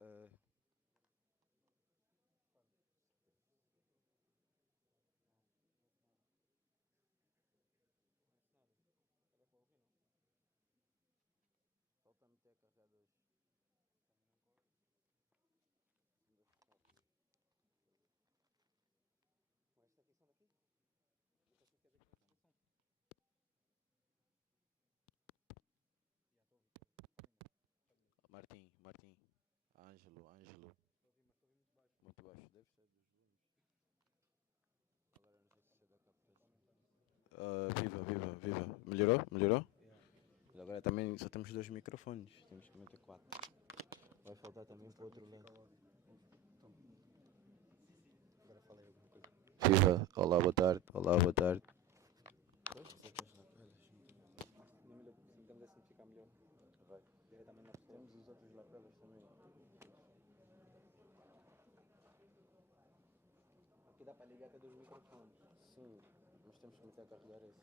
Uh, Falta meter carregadores. Essa aqui são daqui? Eu pensei que é daqui da solução. Já estou a ouvir. Martim. Ângelo. Estou a ouvir, mas estou a ouvir muito baixo. Muito baixo. Deve ser dos volumes. Agora não sei se é da captação. Viva. Melhorou? Yeah. Mas agora também só temos 2 microfones. Temos que meter 4. Vai faltar também para o outro lado. Então, agora falei alguma coisa. Viva. Olá, boa tarde. Não é melhor, sim, estamos assim ficar melhor. Vai. Diretamente na pessoa. Temos os outros lapelas também. Aqui dá para ligar até dos microfones. Sim, mas temos que meter a carregar esses.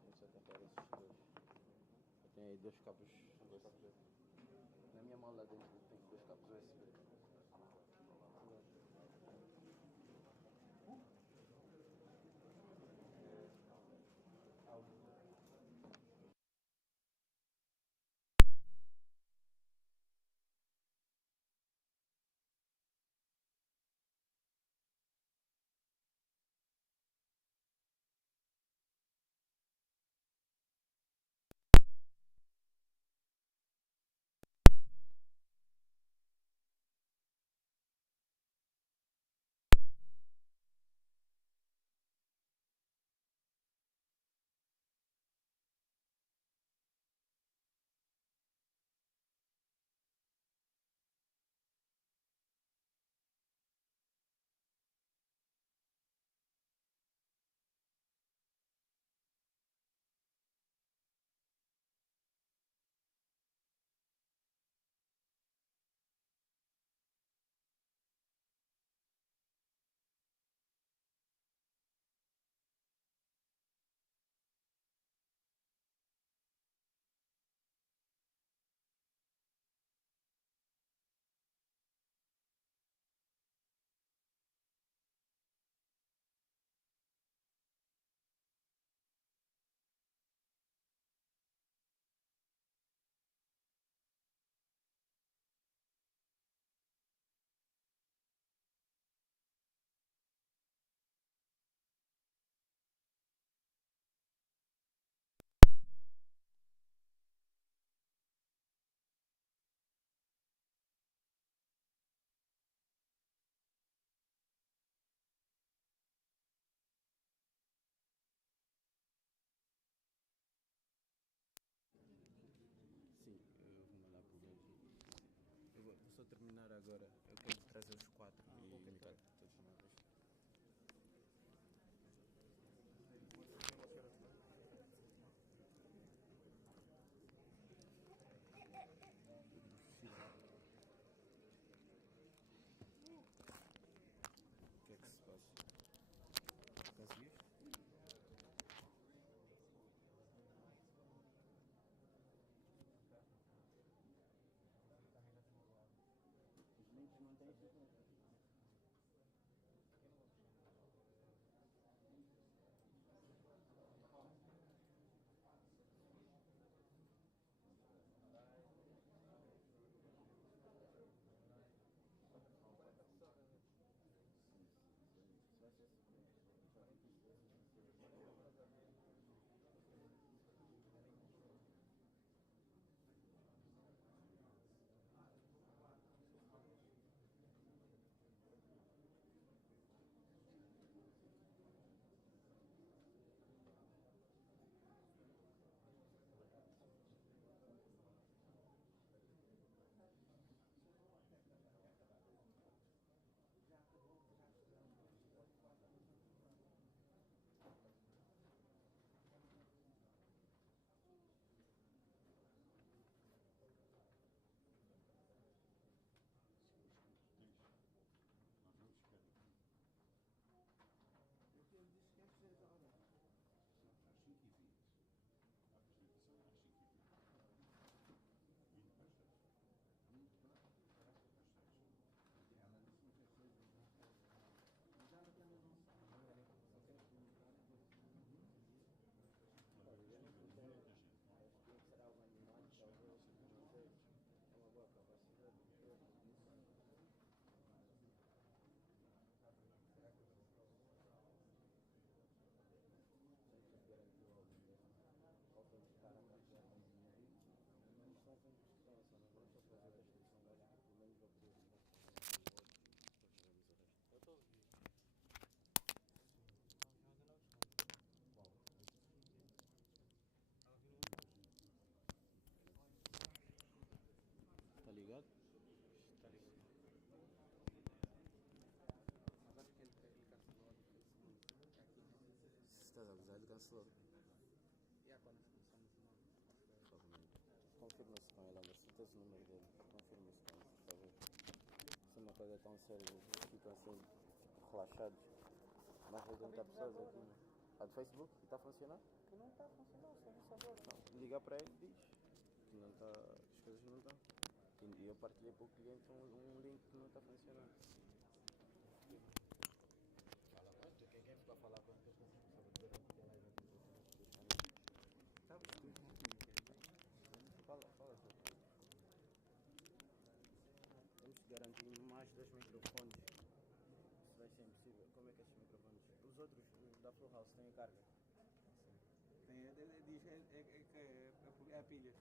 Temos que carregar esses dois. Eu tenho aí 2 cabos USB. Na minha mala dentro tem 2 cabos USB. Sim, eu vou mandar para o gajo. Eu vou só terminar agora. Eu quero trazer os 4 e ok, me tá. todos de uma vez. O que é que se passa? Conseguiste? Os links não têm. cancelou. E há quando começamos uma. Confirma-se com ele, Anderson. Tens o número dele. Confirma-se com ele, por favor. Se é uma coisa tão séria, eles ficam assim, tipo, relaxados. Mais de 80 pessoas aqui. A do Facebook? E está a funcionar? Que não está a funcionar o serviço agora. Não. Liga para ele e diz que não está, as coisas não estão. E eu partilhei para o cliente um link que não está funcionando. Fala, mas quem ficou a falar com ele, que eu Sabes que Fala, fala. Temos que garantir mais 2 microfones. Isso vai ser impossível. Como é que estes microfones? Os outros, os da Full House, têm carga? tem, ele diz é a pilha.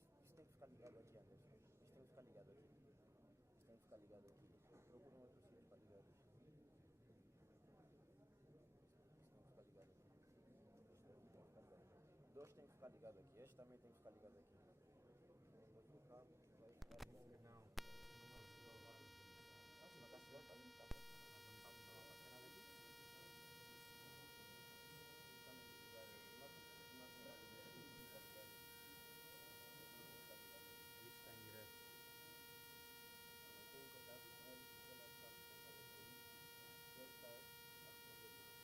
Isso tem que ficar ligado aqui, Anderson. Isto tem que ficar ligado aqui. Isto tem que ficar ligado aqui. Procura um outro sítio para ligar isto. Isto tem que ficar ligado aqui. Dois tem que ficar ligado aqui. Este também tem que ficar ligado aqui. Depois do cabo vai ficar ligado. Não. Se não está chegando, está bem. Está bem. Isso está em direto. Tenho contato com ele porque ele está responsável por isso. Ele está a responder por isso.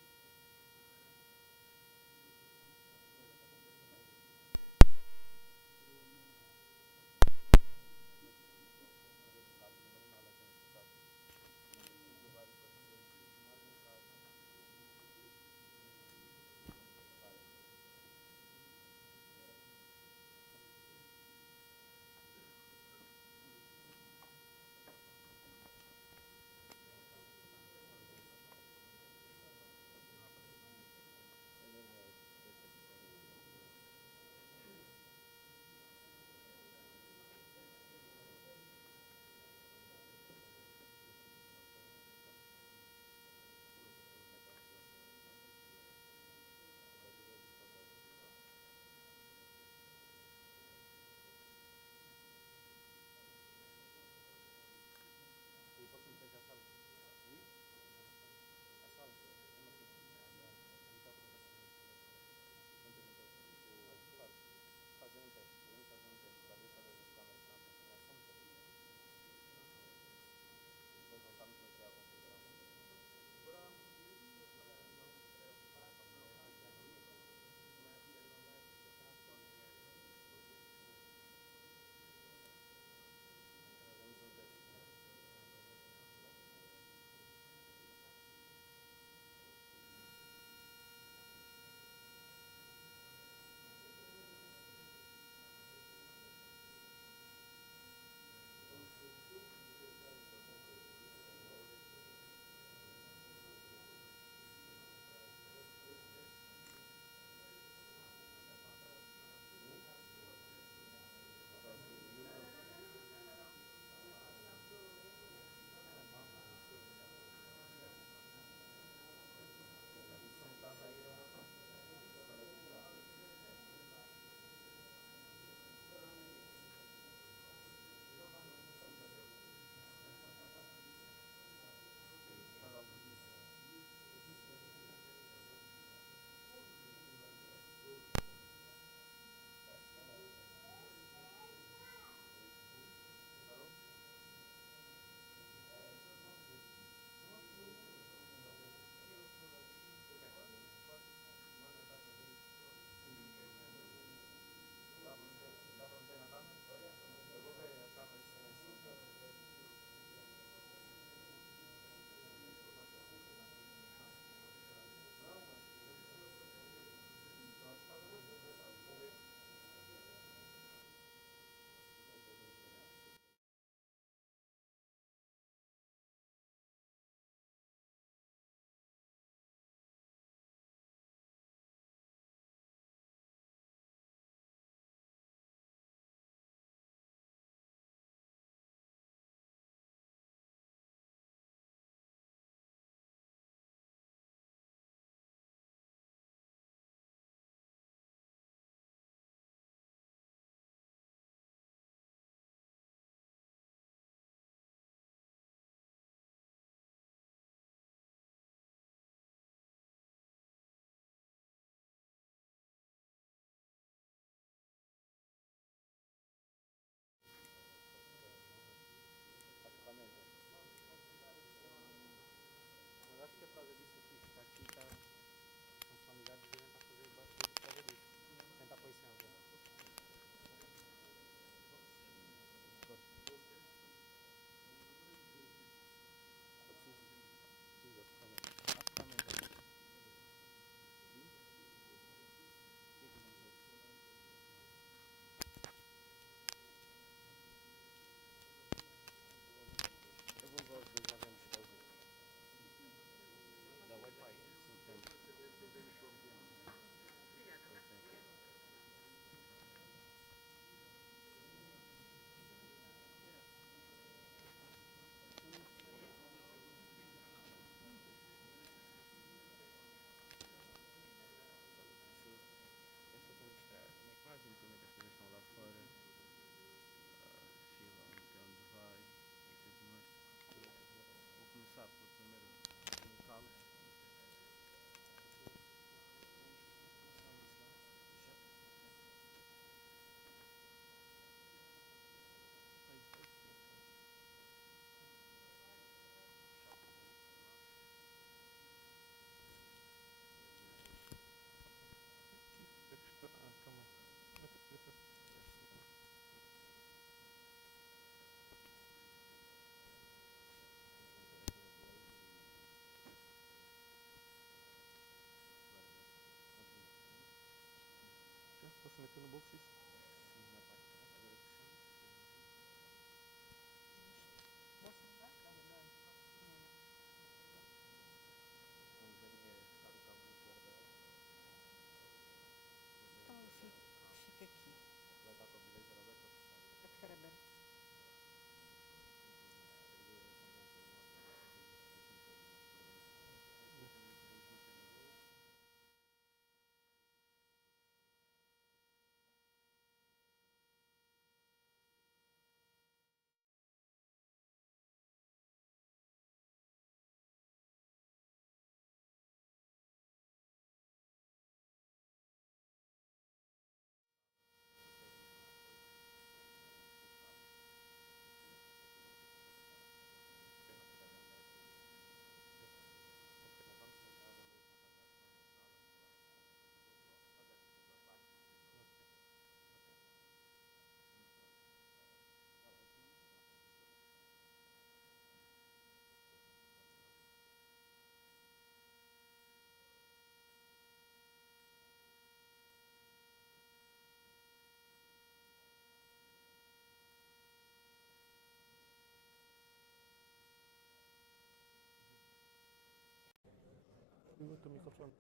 E o outro microfone?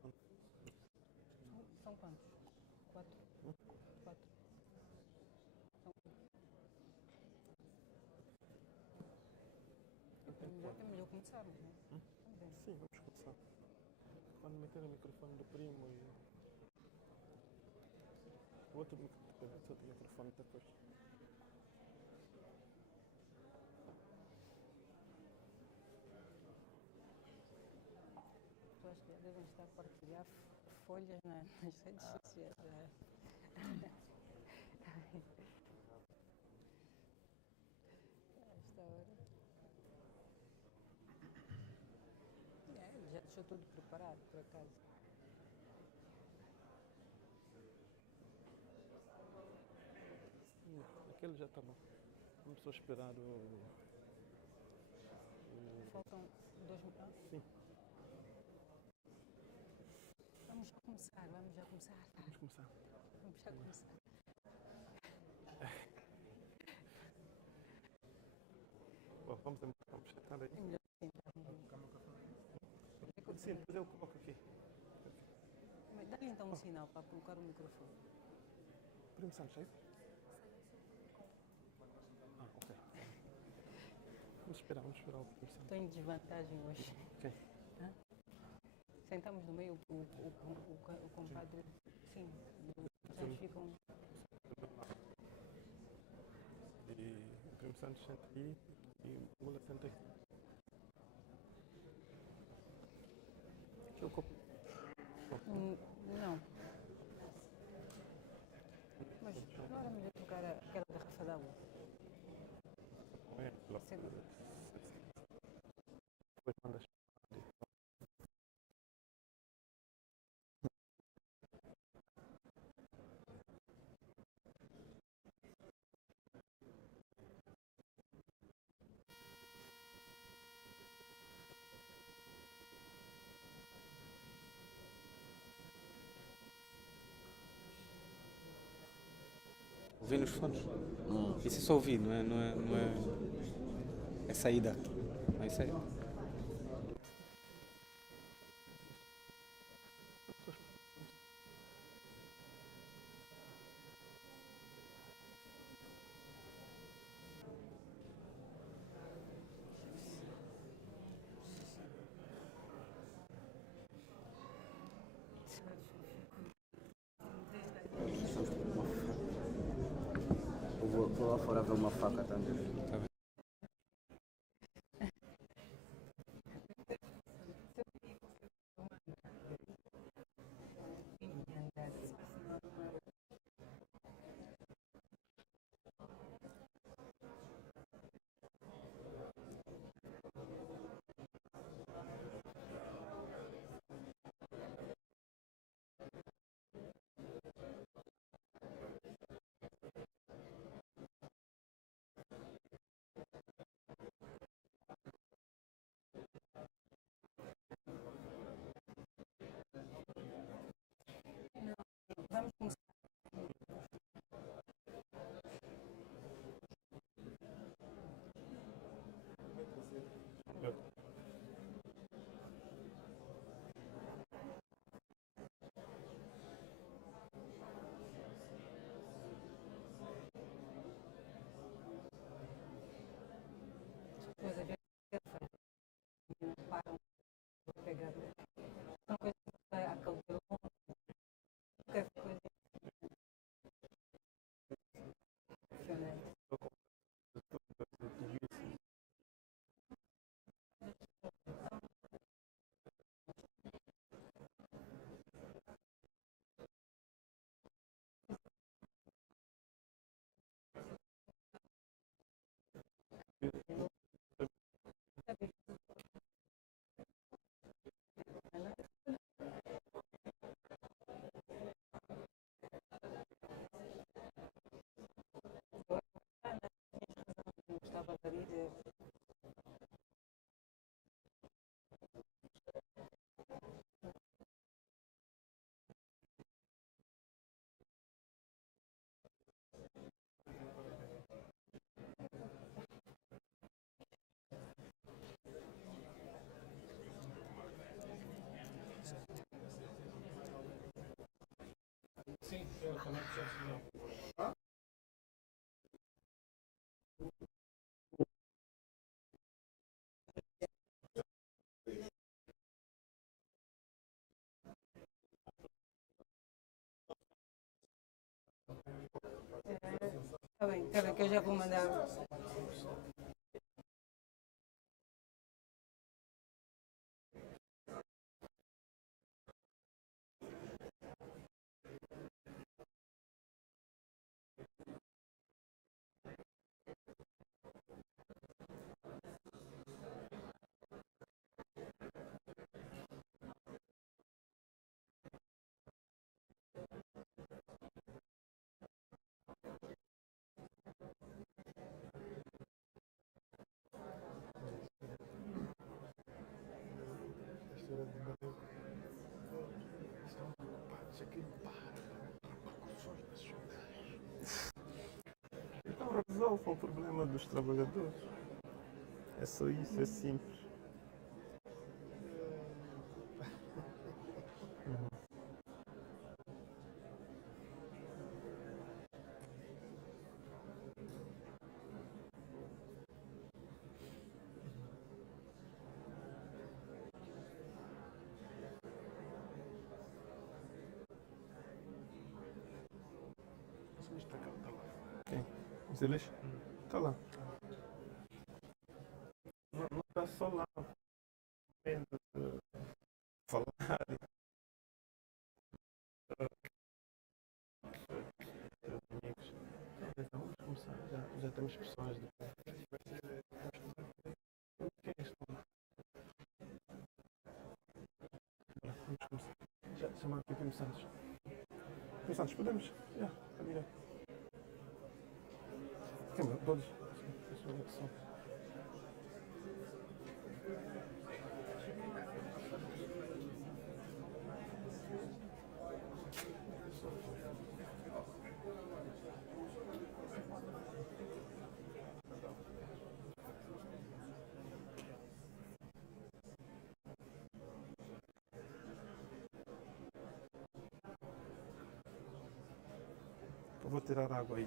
São quantos? 4? 4. É melhor começarmos, não é? Sim, vamos começar. Quando meter o microfone do primo e o outro microfone depois. Pessoas que já devem estar a partilhar folhas nas redes sociais. A esta hora. Já deixou tudo preparado, por acaso. Aquele já está bom. Vamos só esperar o. Faltam 2 minutos. Sim. Vamos já começar. Vamos começar. Vamos já começar. Bom, vamos sentar aí. É melhor sentar. Sim, depois eu coloco aqui. Dá-lhe então um sinal para colocar o microfone. Primo Santos, é isso? Ok. Vamos esperar o Primo Santos. Estou em desvantagem hoje. Ok. Sentamos no meio, o compadre. Sim, os outros ficam. E o Primo Santos senta aí e o Mula senta aqui. Deixa eu copiar. Não. Mas não era melhor trocar aquela garrafa d'água? Seguro. Depois mandas. Ouvir nos fones. Isso é só ouvir, não é. É saída. Não é saída. Vou lá fora ver uma faca também. Tá bem. Vamos começar. Coisa que eu faço. Não param para pegar. São coisas que acalmam. Qualquer coisa. Estava a dizer. Tá bem, que eu já vou mandar. Então resolva o problema dos trabalhadores. É só isso, é simples. Quem? Os eles? Está lá. Não está só lá. É de falar. Amigos. Então vamos começar. Já temos pessoas de. Quem é este? Vamos começar. Já chamar aqui o Pino Santos. Pino Santos, podemos? Já, está direto. Câmara, todos. Deixa eu ver que som. Eu vou tirar água aí.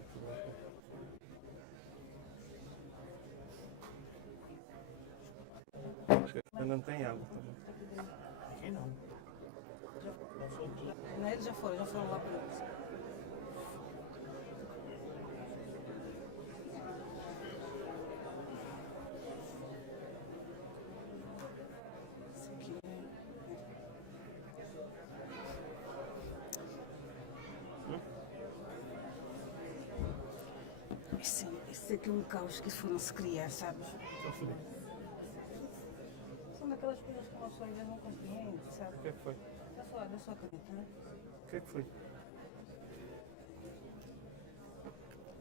Acho que ainda não tem água também. Aqui não. Não, eles já foram lá para eles. Esse aqui esse aqui é um caos que foram se criar, sabes? São daquelas coisas que uma pessoa ainda não compreende, sabe? O que é que foi? Da sua caneta, né? O que é que foi?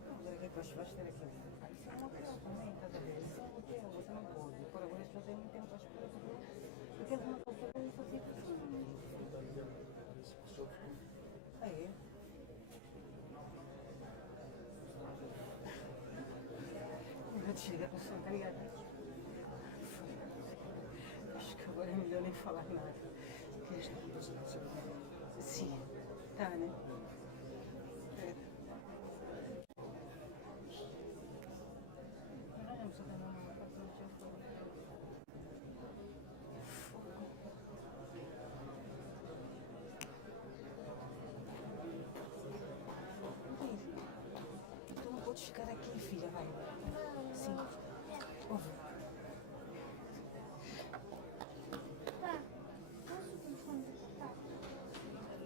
Vamos ver o que é que vais ter aqui. Isso é uma coisa também, estás a ver? Isso é um hotel, você não pode. Por agora as pessoas têm muito tempo à espera porque eles não conseguem fazer isso. Ah, é? Agora chega a pessoa carregada. Acho que agora é melhor nem falar nada. Sim, tá, né? É. Tu não pode ficar aqui, filha, vai. Sim. Ouve.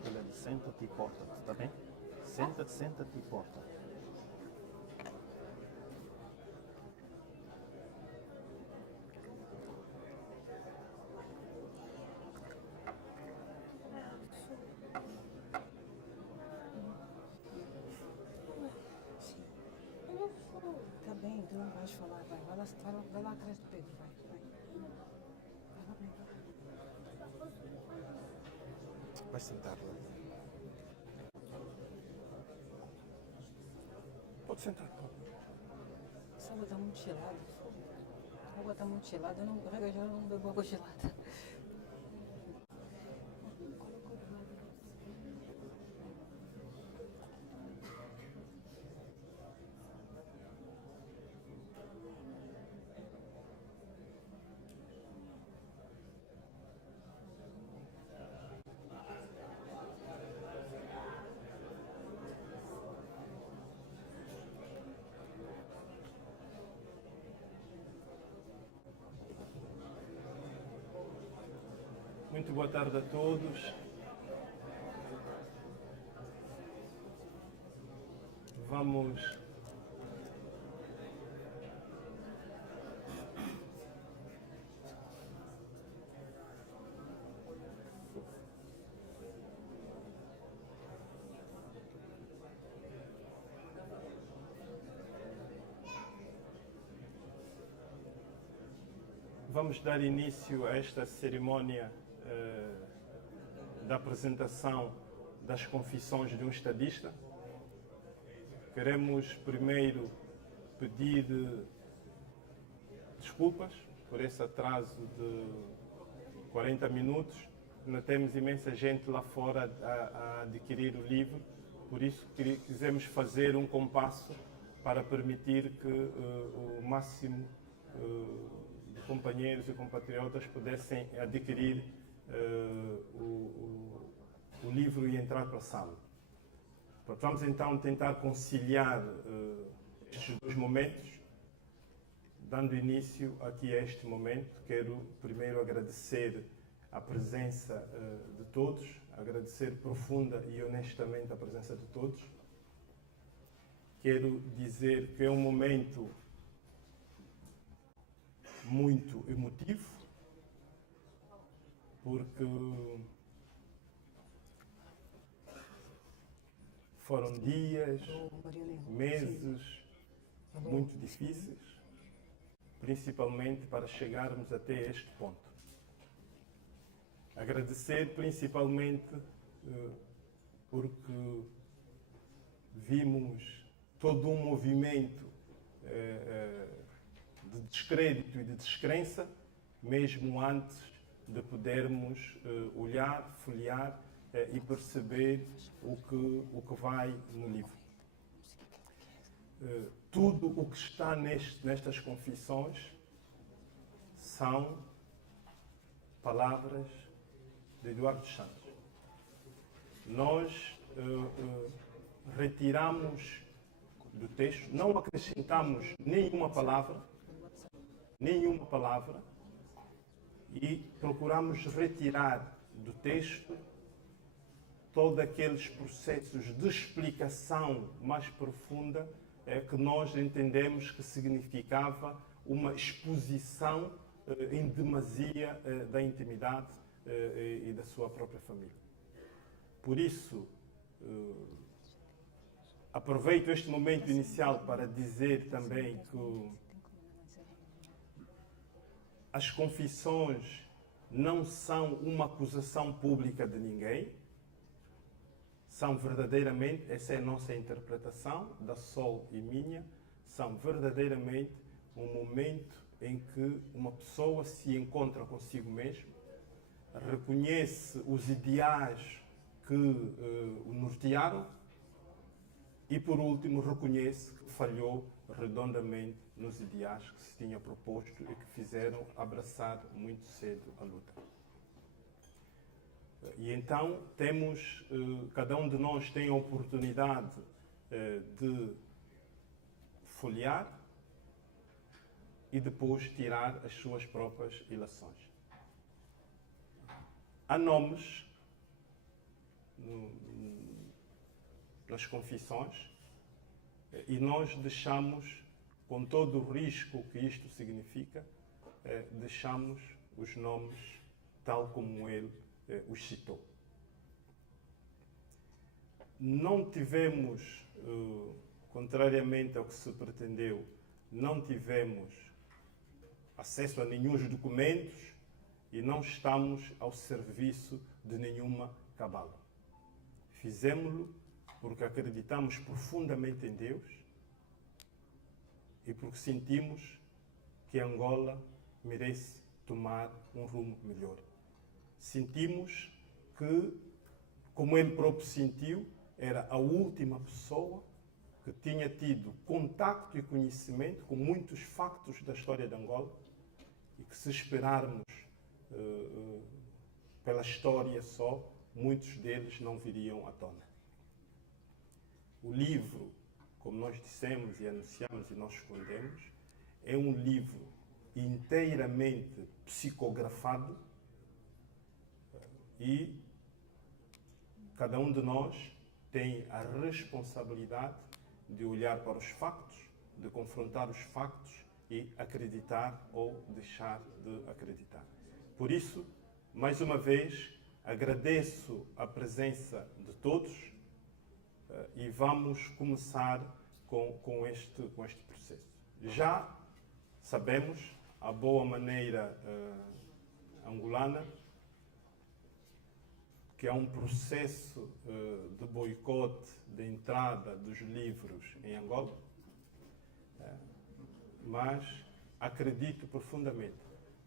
Olha, senta-te e porta-te, está bem? Senta-te e porta. Tá bem, tu não vais falar, vai. Vai lá atrás do Pedro, vai. Vai lá, Pedro. Vai sentar lá. Pode sentar, pode. Essa água tá muito gelada. A água tá muito gelada, eu não, regra geral, eu não bebo água gelada. Muito boa tarde a todos. Vamos dar início a esta cerimónia da apresentação das confissões de um estadista. Queremos primeiro pedir desculpas por esse atraso de 40 minutos. Nós temos imensa gente lá fora a adquirir o livro, por isso quisemos fazer um compasso para permitir que o máximo de companheiros e compatriotas pudessem adquirir o livro e entrar para a sala. Vamos então tentar conciliar estes dois momentos. Dando início aqui a este momento, quero primeiro agradecer a presença de todos, agradecer profunda e honestamente a presença de todos. Quero dizer que é um momento muito emotivo, porque foram dias, meses muito difíceis, principalmente para chegarmos até este ponto. Agradecer principalmente porque vimos todo um movimento de descrédito e de descrença, mesmo antes de podermos olhar, folhear e perceber o que vai no livro. Tudo o que está nestas confissões são palavras de Eduardo dos Santos. Nós retiramos do texto, não acrescentamos nenhuma palavra, e procuramos retirar do texto todos aqueles processos de explicação mais profunda que nós entendemos que significava uma exposição em demasia da intimidade e da sua própria família. Por isso, aproveito este momento inicial para dizer também que as confissões não são uma acusação pública de ninguém, são verdadeiramente, essa é a nossa interpretação, da Sol e minha, são verdadeiramente um momento em que uma pessoa se encontra consigo mesmo, reconhece os ideais que o nortearam e, por último, reconhece que falhou redondamente nos ideais que se tinha proposto e que fizeram abraçar muito cedo a luta. E então temos, cada um de nós tem a oportunidade de folhear e depois tirar as suas próprias ilações. Há nomes nas confissões e nós deixamos, com todo o risco que isto significa, deixamos os nomes tal como ele os citou. Não tivemos, contrariamente ao que se pretendeu, não tivemos acesso a nenhum documentos e não estamos ao serviço de nenhuma cabala. Fizemos-lo porque acreditamos profundamente em Deus e porque sentimos que Angola merece tomar um rumo melhor. Sentimos que, como ele próprio sentiu, era a última pessoa que tinha tido contacto e conhecimento com muitos factos da história de Angola e que, se esperarmos pela história só, muitos deles não viriam à tona. O livro, como nós dissemos e anunciamos e nós escondemos, é um livro inteiramente psicografado, e cada um de nós tem a responsabilidade de olhar para os factos, de confrontar os factos e acreditar ou deixar de acreditar. Por isso, mais uma vez, agradeço a presença de todos e vamos começar com este processo. Já sabemos a boa maneira angolana que há um processo de boicote da entrada dos livros em Angola, mas acredito profundamente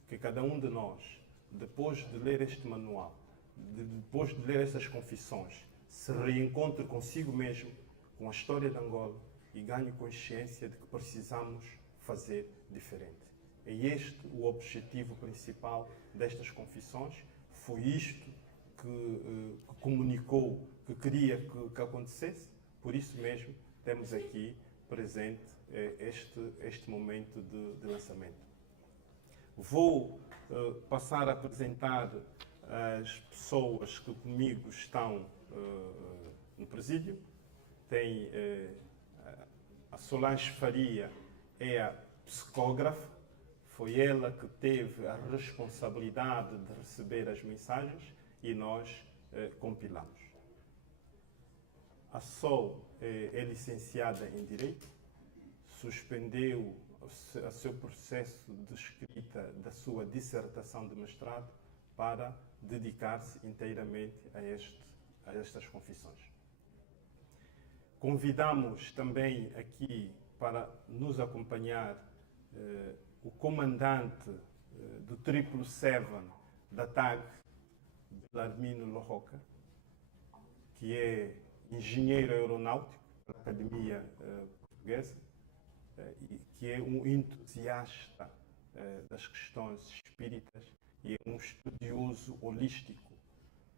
que cada um de nós, depois de ler este manual, depois de ler essas confissões, se reencontre consigo mesmo, com a história de Angola e ganhe consciência de que precisamos fazer diferente. É este o objetivo principal destas confissões, foi isto que comunicou, que queria que acontecesse, por isso mesmo temos aqui presente este momento de lançamento. Vou passar a apresentar as pessoas que comigo estão no presídio. Tem a Solange Faria, é a psicógrafa, foi ela que teve a responsabilidade de receber as mensagens e nós compilamos. A Sol é licenciada em Direito, suspendeu o seu processo de escrita da sua dissertação de mestrado para dedicar-se inteiramente a estas confissões. Convidamos também aqui para nos acompanhar o comandante do 777 da TAG, Belarmino Lohoca, que é engenheiro aeronáutico da Academia Portuguesa e que é um entusiasta das questões espíritas e é um estudioso holístico,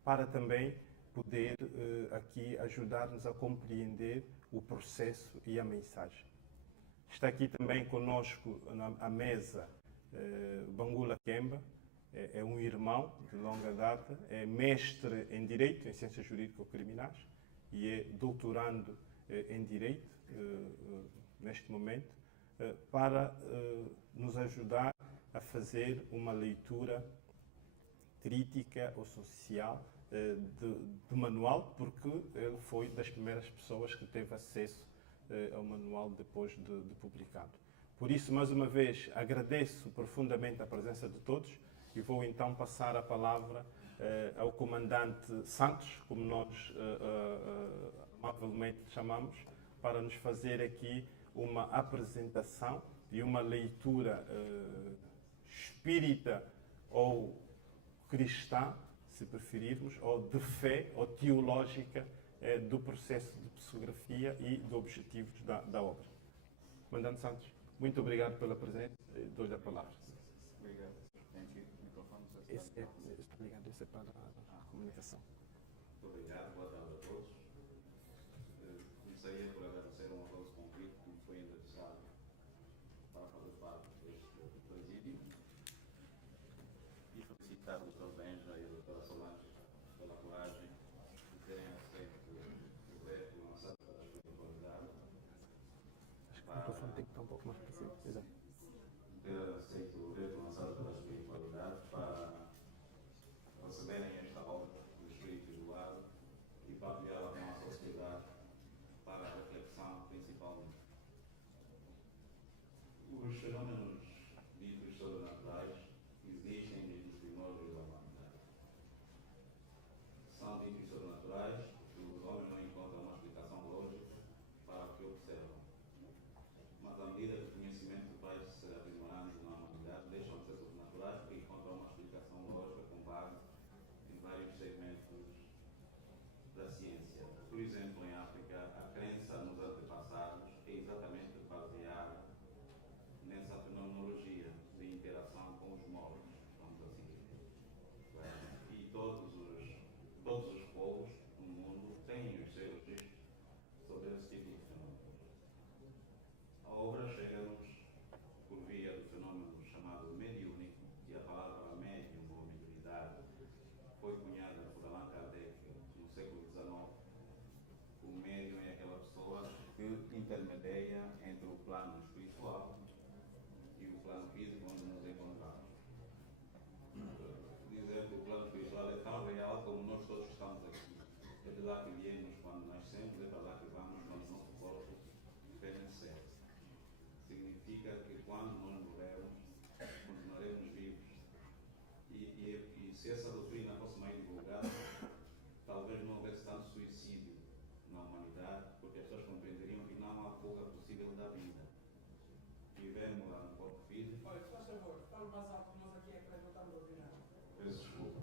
para também poder aqui ajudar-nos a compreender o processo e a mensagem. Está aqui também conosco à mesa Bangula Kemba, é um irmão de longa data, é mestre em Direito, em Ciências Jurídico-Criminais e é doutorando em Direito neste momento, para nos ajudar a fazer uma leitura crítica ou social do manual, porque ele foi das primeiras pessoas que teve acesso ao manual depois de publicado. Por isso, mais uma vez, agradeço profundamente a presença de todos e vou então passar a palavra ao comandante Santos, como nós amavelmente chamamos, para nos fazer aqui uma apresentação e uma leitura espírita ou cristã, se preferirmos, ou de fé ou teológica do processo de psicografia e dos objetivos da obra. Comandante Santos, muito obrigado pela presença e dou-lhe a palavra. Obrigado. Tem aqui o microfone. Esse é para a comunicação. Muito obrigado, boa tarde a todos. Começaria por agradecer um honroso convite que me foi endereçado para fazer parte deste presídio e felicitar o Dr. Benja e a Dra. Solange pela coragem de terem aceito o veto lançado pela espiritualidade. Acho que o microfone tem que estar um pouco mais para cima. Exato. Ter aceito o veto lançado pela espiritualidade para receberem esta obra do Espírito Isolado e partilhá-la com a sociedade para a reflexão que intermedia entre o plano espiritual e o plano físico onde nos encontramos. Dizer que o plano espiritual é tão real como nós todos estamos aqui. É de lá que viemos quando nascemos, é para lá que vamos quando o nosso corpo fenecer. Significa que quando nós morrermos, continuaremos vivos. E se essa doutrina fosse mais divulgada, talvez não houvesse tanto suicídio na humanidade, porque as pessoas compreenderiam que não há fuga possível da vida. Vivemos lá no corpo físico. Olha, se faz favor, fale mais alto, nós aqui é que nós não estamos a ouvir nada. Peço desculpa.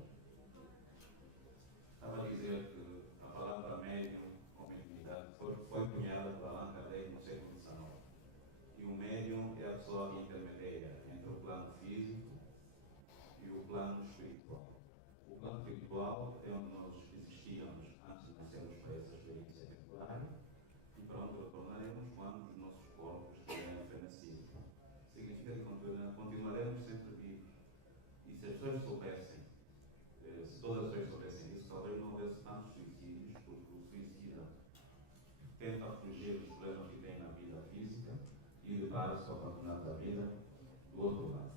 Estava a dizer que a palavra médium, como entidade, foi cunhada pela Allan Kardec no século XIX. E o médium é a pessoa que intermedia entre o plano físico e o plano espiritual. O plano espiritual é onde nós existíamos antes de nascermos para essa experiência temporária e para onde retornaremos quando os nossos corpos estiverem fenecidos. Significa que continuaremos sempre vivos. E se as pessoas soubessem, se todas as pessoas soubessem isso, talvez não houvesse tantos suicídios, porque o suicida tenta fugir dos problemas que tem na vida física e depara-se com a oportunidade da vida do outro lado.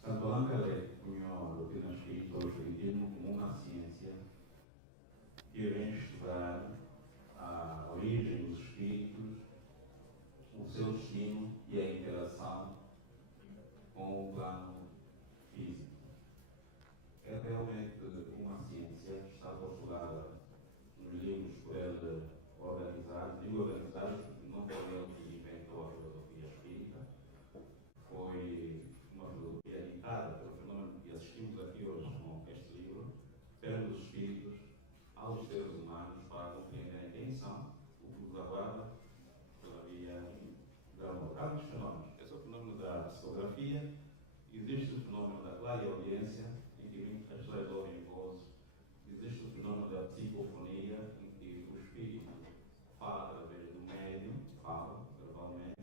Santo Allan Kardec cunhou a doutrina espírita ou espiritismo como uma ciência que vem estudar a origem dos espíritos, o seu destino e a interação com o plano físico. É realmente uma ciência que está postulada nos livros por ele organizados, digo organizados porque não foi ele que inventou a filosofia espírita, foi uma filosofia ditada pelo fenômeno que assistimos aqui hoje com este livro, pelos espíritos aos seres humanos para compreenderem quem são, o que os aguarda pela via da amor. Há muitos fenómenos. Esse é o fenômeno da psicografia, existe o fenômeno da clareaudiência, em que as pessoas ouvem vozes, existe o fenômeno da psicofonia, em que o espírito fala através do médium, fala verbalmente.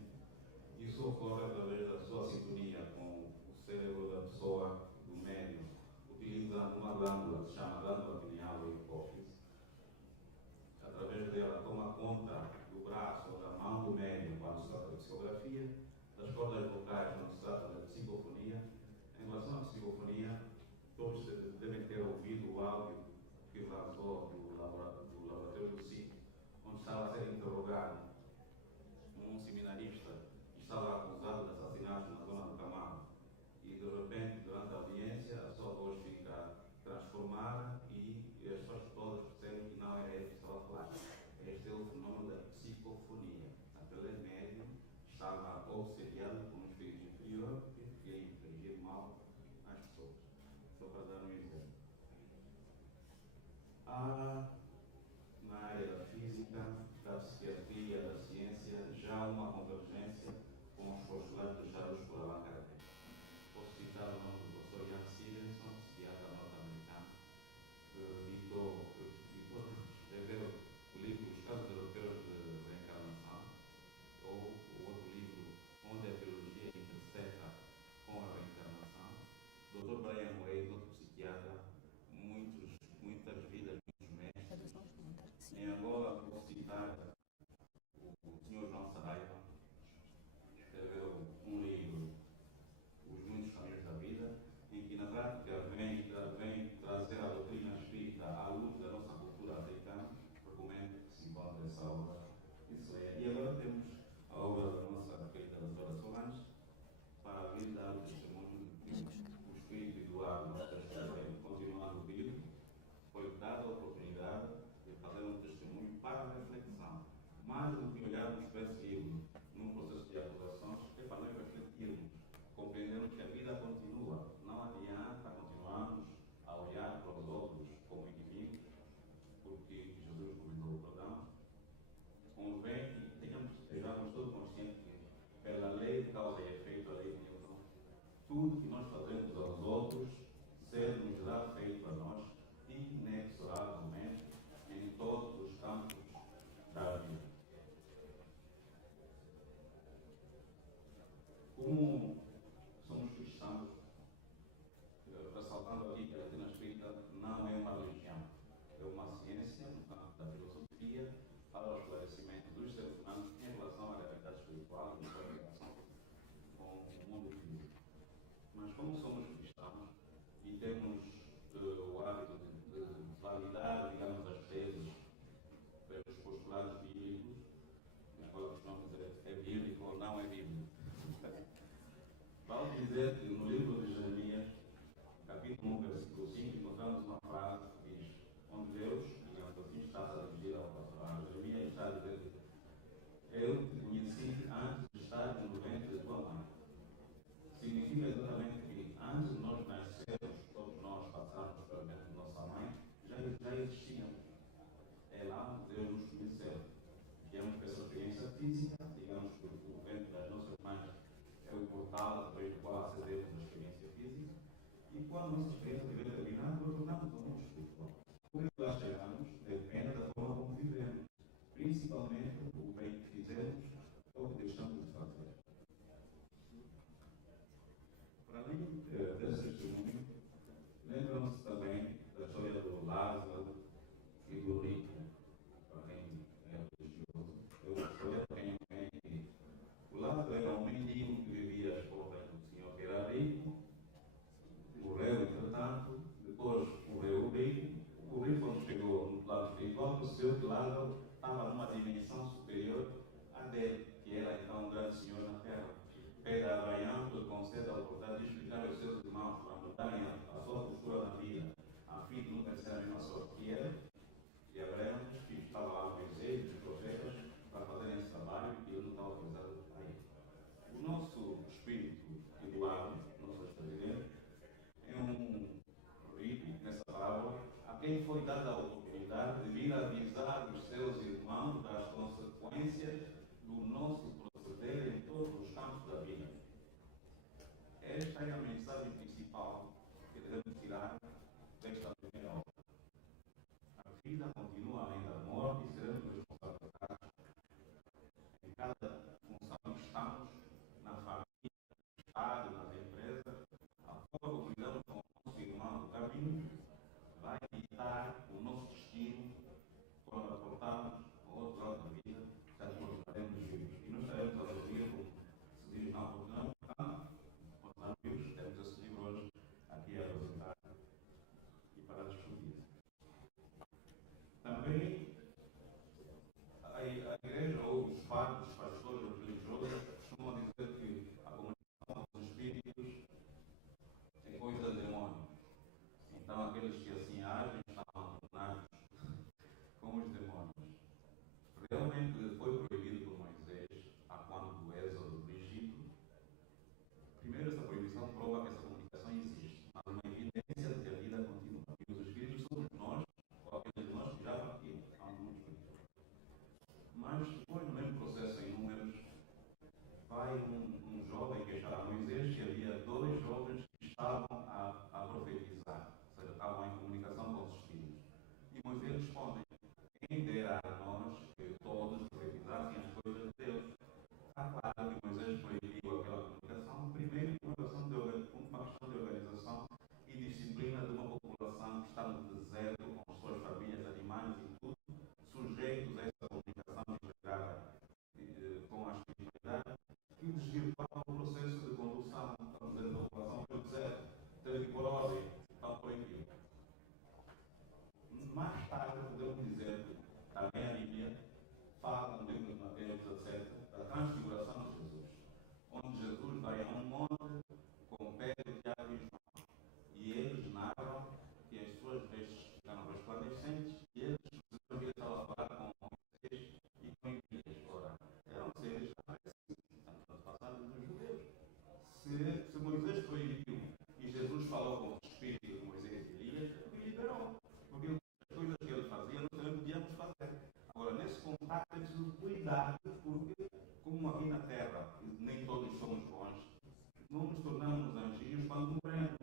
Isso ocorre através da sua sintonia com o cérebro da pessoa, do médium, utilizando uma glândula que se chama glândula pineal ou hipófise. Através dela toma conta do braço ou da mão do médium quando se trata de psicografia, das cordas vocais quando se trata da psicofonia. Em relação à psicofonia, todos devem ter ouvido o áudio que vazou do laboratório do SIC, onde estava a ser interrogado um seminarista que estava acusado de assassinato na zona do Camargo. E de repente, durante a audiência, a sua voz fica transformada e as pessoas todas percebem que não era ele que estava a falar. Este é o fenômeno da psicofonia. Aquele médium estava obsediado por um espírito inferior que queria infligir mal às pessoas. Só para dar um exemplo. Há na área da física, da psiquiatria, da ciência, já uma convergência com os postulados deixados por Allan Kardec. Posso citar o nome do professor Ian Stevenson, psiquiatra norte-americano, escreveu o livro Os Casos Europeus de Reencarnação, ou o outro livro Onde a Biologia Intersecta com a Reencarnação. Dr. Brian Weiss, outro psiquiatra, muitas vidas, muitos mestres. Em Angola, vou citar o Sr. João Saraiva, escreveu um livro, Os Muitos Caminhos da Vida, em que na prática vem trazer a doutrina espírita à luz da nossa cultura africana. Recomendo que se encontre essa obra. Isso é. E agora temos a obra da nossa querida doutora Solange, para vir dar o testemunho de que o espírito Eduardo, nosso testemunho, continuando vivo, foi dada a oportunidade de fazer um testemunho para a reflexão. Mais do que olharmos para esse livro num processo de acusações, é para nós refletirmos, compreendermos que a vida continua. Não adianta continuarmos a olhar para os outros como inimigos, porque Jesus convidou o perdão. Convém que estejamos todos conscientes que, pela lei de causa e efeito, a lei de Newton, tudo que nós fazemos aos outros será feito a nós inexoravelmente em todos os campos da vida. dizer que no livro de Jeremias, capítulo 1, versículo 5, encontramos uma frase que diz: onde Deus, digamos assim, está a dirigir a Jeremias, está a dizer: eu te conheci antes de estar no ventre de tua mãe. Significa exatamente que antes de nós nascermos, todos nós passarmos pelo ventre de nossa mãe, já existíamos. É lá onde Deus nos conheceu. Viemos com essa experiência física, digamos que o ventre das nossas mães é o portal através do qual acedemos à experiência física, e quando a nossa experiência tiver terminado, nós tornamos ao mundo espiritual. Como é que lá chegamos? Depende da forma como vivemos, principalmente o bem que fizemos ou que deixamos de fazer. Para além desse testemunho, lembram-se também da história do Lázaro e do rico. Para quem é religioso, eu sou quem que o Lázaro era um mendigo que vivia às portas do senhor que era rico, morreu entretanto, depois morreu o rico, quando chegou no plano espiritual, percebeu que Lázaro estava numa dimensão superior à dele, que era então um grande senhor na terra. Pede a Abraão que lhe conceda a oportunidade de explicar aos seus irmãos para mudarem a sua postura na vida, a fim de nunca ser a mesma sorte que ele. E Abraão, que estava lá Moisés e os profetas, para fazerem esse trabalho e ele não estava autorizado a ir. O nosso espírito Eduardo, nosso presidente, é um rico nessa parábola, a quem foi dada a oportunidade de vir avisar os seus irmãos das consequências do nosso proceder em todos os campos da vida. Esta é a mensagem principal que devemos tirar desta primeira obra. A vida continua além da morte e seremos responsabilizados em cada função que estamos, na família, no Estado, nas empresas. A forma como lidamos com o nosso irmão do caminho vai ditar o nosso destino quando aportarmos ao outro lado da vida, já que nós estaremos vivos. E não estaremos a sorrir como se diz na oportunidade, continuamos vivos. Temos esse livro hoje aqui a apresentar e para discutir. Também a igreja ou os padres, os pastores religiosos costumam dizer que a comunicação com os espíritos é coisa de demônio. Então aqueles que assim agem estão abandonados como os demônios. Realmente foi proibido por Moisés a quando do êxodo do Egito. Primeiro, essa proibição prova que essa comunicação existe, mas uma evidência de que a vida continua. E os espíritos somos nós, ou aqueles de nós que já partimos ao mundo espiritual. Mas depois, no mesmo processo em Números, vai um jovem questionar Moisés que havia dois jovens que estavam a profetizar, ou seja, estavam em comunicação com os espíritos. E Moisés responde: quem dera a nós que todos profetizassem as coisas de Deus. Está claro que Moisés proibiu aquela comunicação, primeiro por uma questão de organização e disciplina de uma população que está no deserto, com as suas famílias, animais e tudo, sujeitos a essa comunicação integrada com a espiritualidade, que desvirtuava o processo de condução da população pelo deserto. Teve que pôr ordem para proibir. Mais tarde, podemos dizer que também a Bíblia fala no livro de Mateus 17 da transfiguração de Jesus, onde Jesus vai a um monte com Pedro, Tiago e João, e eles narram que as suas vestes ficaram resplandecentes e eles estavam a falar com Moisés e com Elias. Ora, eram seres passados dos judeus. Se Moisés proibiu e Jesus falou com os espíritos de Moisés e Elias, ele liberou. Porque as coisas que ele fazia, nós também podíamos fazer. Agora, nesse contacto é preciso cuidar, porque, como aqui na Terra, nem todos somos bons, não nos tornamos anjinhos quando morremos.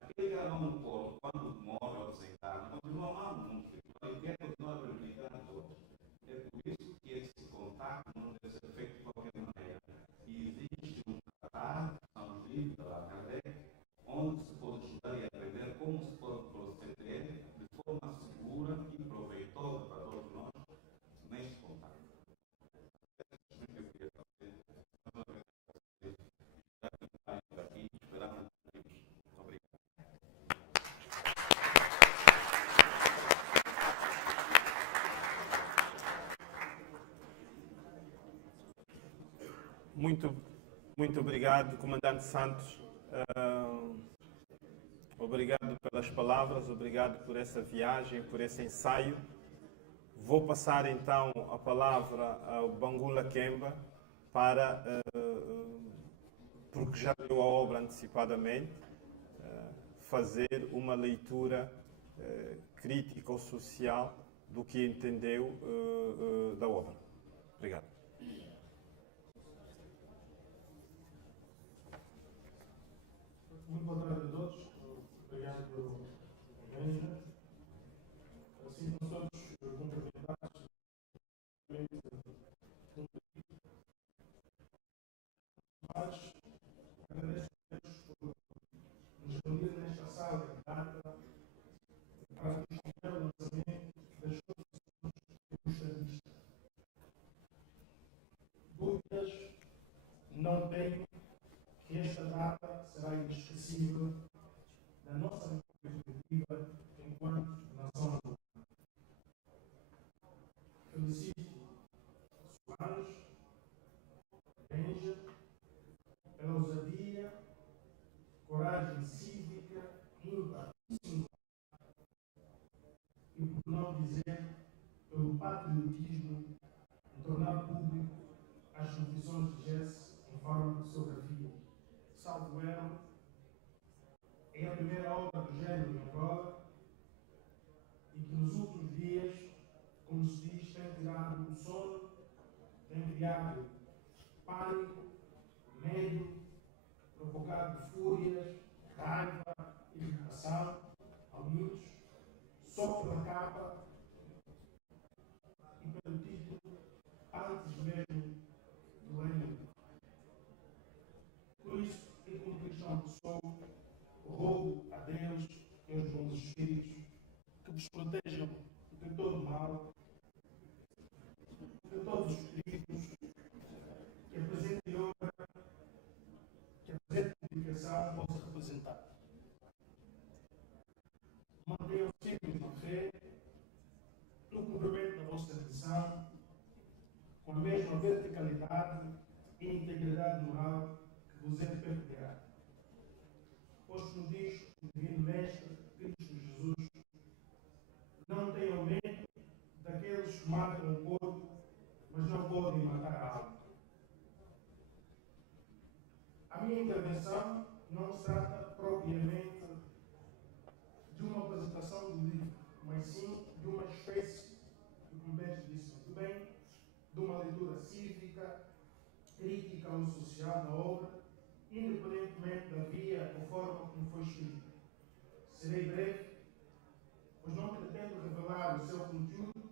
Aquele que ama um corpo, quando morre ou desencarna, continua amando o mundo espiritual e quer continuar a prejudicar a todos. É por isso que esse contato não deve ser feito de qualquer maneira. E existe um tratado, estamos livres da Kardec, onde se pode estudar e aprender como se pode proceder de forma segura e proveitosa para todos nós neste contato. Muito obrigado, Comandante Santos. Obrigado pelas palavras, obrigado por essa viagem, por esse ensaio. Vou passar então a palavra ao Bangula Kemba para, porque já leu a obra antecipadamente, fazer uma leitura crítica ou social do que entendeu da obra. Obrigado. Muito boa tarde a todos. Obrigado pelo convênio. Assim, nós todos cumprimentados. Mas, agradeço a Deus por nos reunir nesta sala de data para discutir o lançamento das condições do estadista. Dúvidas não tenho que esta data será inesquecível na nossa perspectiva enquanto nação adulta. Felicito Soares, Benja, pela ousadia, coragem cívica, ímpar e singular, e por não dizer pelo patriotismo de tornar público as confissões de Jesse em forma de psicografia. Salvo erro, é a primeira obra do género em Angola e que nos últimos dias, como se diz, tem tirado o sono, tem criado pânico, medo, provocado fúrias, raiva, irritação a muitos, só pela capa e pelo título, antes mesmo do livro. Por isso, e como cristão que sou, rogo a Deus e aos bons espíritos que vos protejam de todo mal, de todos os perigos, que a presente obra, que a presente publicação possa representar. Mantenham firmes na fé, no cumprimento da vossa tradição, com a mesma verticalidade e integridade moral que vos é peculiar. Pois nos diz o Divino Mestre, Cristo Jesus, não tenham medo daqueles que matam o corpo, mas não podem matar a alma. A minha intervenção não se trata propriamente de uma apresentação do livro, mas sim de uma espécie, e como bem disse muito bem, de uma leitura cívica, crítica ou social da obra, independentemente da via ou forma como foi escrita. Serei breve, pois não pretendo revelar o seu conteúdo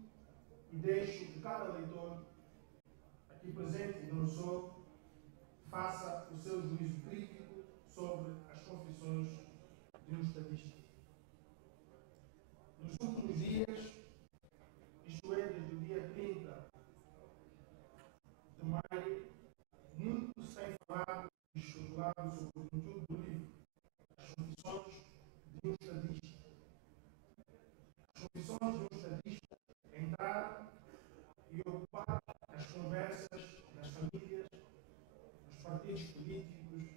e deixo que cada leitor, aqui presente e não sou, faça o seu juízo crítico sobre as confissões de um estadista. Nos últimos dias, isto é, desde o dia 30 de maio, muito se tem falado e especulado sobre o conteúdo do livro, as confissões de um estadista. As confissões de um estadista entraram e ocuparam as conversas nas famílias, nos partidos políticos,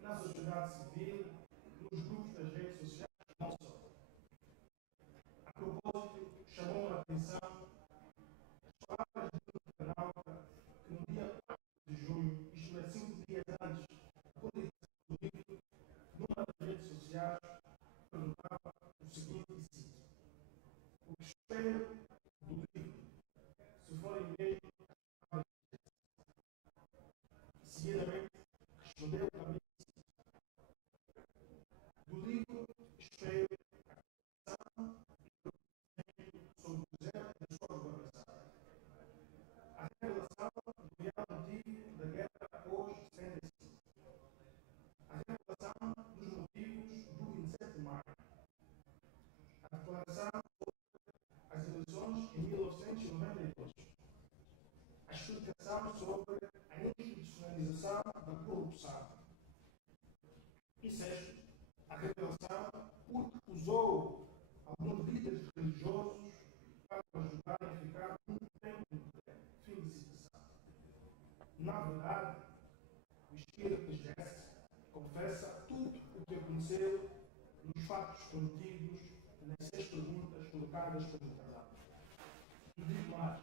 na sociedade civil, nos grupos das redes sociais, não só. A propósito, chamou a atenção as palavras de um internauta que no dia 4 de junho, isto é, 5 dias antes da publicação do livro, numa das redes sociais, perguntava o seguinte e cito: o que espero do livro, se forem mesmo seguidamente respondeu a mim do livro, espero a ação sobre o zero da sua governação. A revelação do real motivo da guerra hoje 75. A revelação dos motivos do 27 de maio. A declaração sobre as eleições em 1992. A explicação sobre a institucionalização da corrupção. E sexto, a revelação porque usou alguns líderes religiosos para ajudarem a ficar muito tempo no poder. Fim de citação. Na verdade, o espírito de Jesse confessa fatos contidos nas 6 perguntas colocadas pelo casal. E digo mais,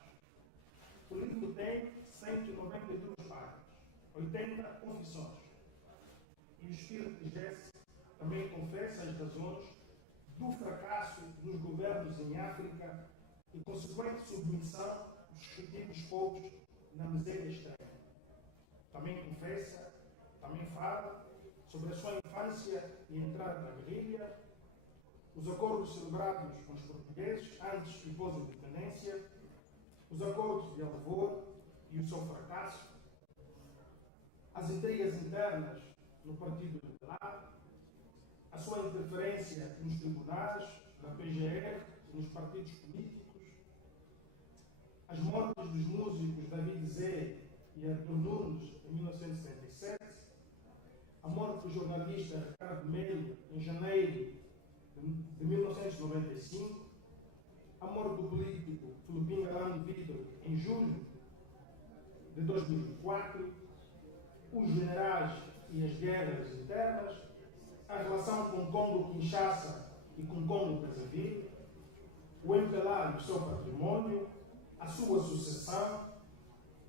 o livro tem 192 páginas, 80 confissões. E o espírito de Jesse também confessa as razões do fracasso dos governos em África e consequente submissão dos respectivos povos na miséria extrema. Também confessa, também fala sobre a sua infância e entrada na guerrilha, os acordos celebrados com os portugueses antes e pós a independência, os acordos de Alvor e o seu fracasso, as intrigas internas no Partido Liberal, a sua interferência nos tribunais, na PGR, nos partidos políticos, as mortes dos músicos David Zé e Artur Nunes em 1977, a morte do jornalista Ricardo Melo em janeiro de 1995, a morte do político Filipim Galán Vitor em julho de 2004, os generais e as guerras internas, a relação com Congo-Kinshasa e com Congo-Brazzaville, o MPLA e o seu património, a sua sucessão,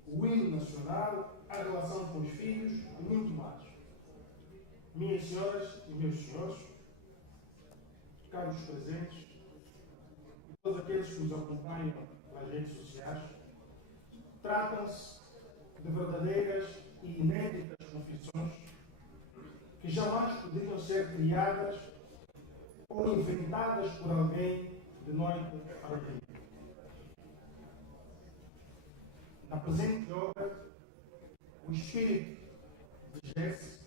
o hino nacional, a relação com os filhos e muito mais. Minhas senhoras e meus senhores, caros presentes, e todos aqueles que nos acompanham nas redes sociais, tratam-se de verdadeiras e inéditas confissões que jamais poderiam ser criadas ou inventadas por alguém de noite para o dia. Na presente obra, o espírito de Jesse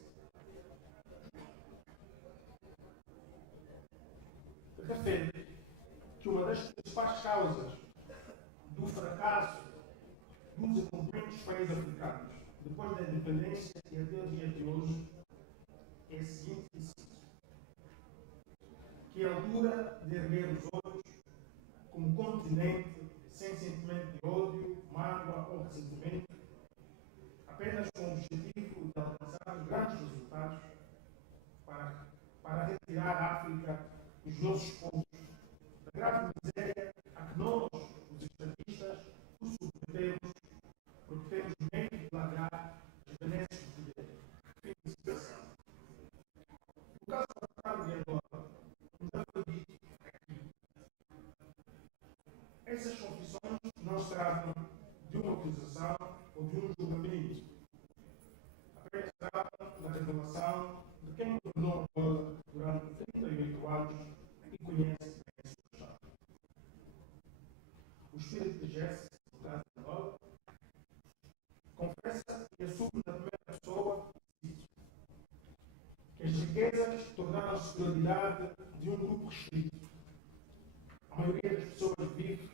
refere que uma das principais causas do fracasso dos desenvolvimentos países africanos depois da independência e até o dia de hoje é a seguinte lição: que é a altura de erguer os olhos como continente sem sentimento de ódio, mágoa ou ressentimento, apenas com o objetivo de alcançar grandes resultados para retirar a África e os nossos povos da grave miséria a que nós, os estatistas, os submetemos, porque temos medo de largar as benesses do poder. Fim de citação. No caso do Cabo de Angola, já foi dito aqui, essas confissões não se tratam de uma acusação ou de um julgamento. Apenas tratam da revelação de quem governou Angola durante 38 anos e conhece bem a sua história. O espírito de Jesse, no caso de Angola, confessa e assume na primeira pessoa que as riquezas tornaram-se prioridade de um grupo restrito. A maioria das pessoas vive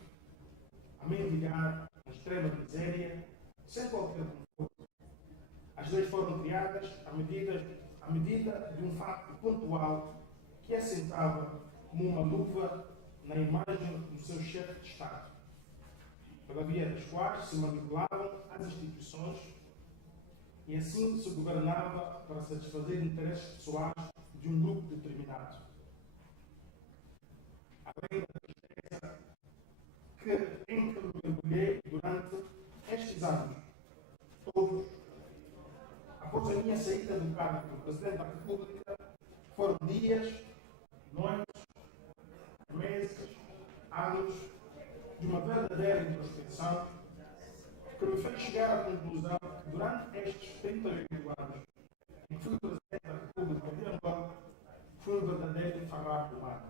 a mendigar na extrema miséria, sem qualquer conforto. As leis foram criadas à medida de um facto pontual que assentava como uma luva na imagem do seu chefe de Estado, pela via das quais se manipulavam as instituições e assim se governava para satisfazer interesses pessoais de um grupo determinado. Além da tristeza em que me mergulhei durante estes anos todos, após a minha saída do cargo do Presidente da República, foram dias, noites, meses, anos de uma verdadeira introspecção que me fez chegar à conclusão que durante estes 38 anos em que fui Presidente da República de Angola, fui um verdadeiro farrapo humano.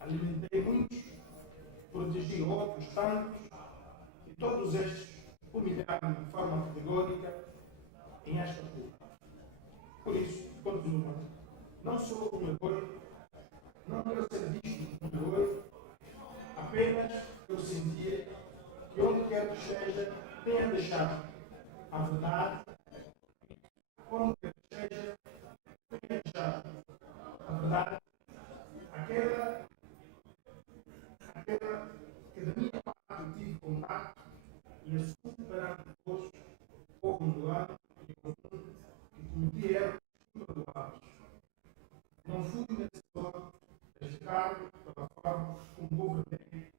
Alimentei muitos, protegi outros tantos, e todos estes humilharam-me de forma categórica em esta culpa. Por isso, continua. Não sou um herói, não quero ser visto como um herói, apenas eu sentia que onde quer que esteja, tenha deixado a verdade, onde quer que esteja, tenha deixado a verdade, aquela que da minha parte eu tive contato e assumo perante vós, povo angolano e comum, que cometi erros imperdoáveis. Não não fui vencedor deste cargo pela forma como governei,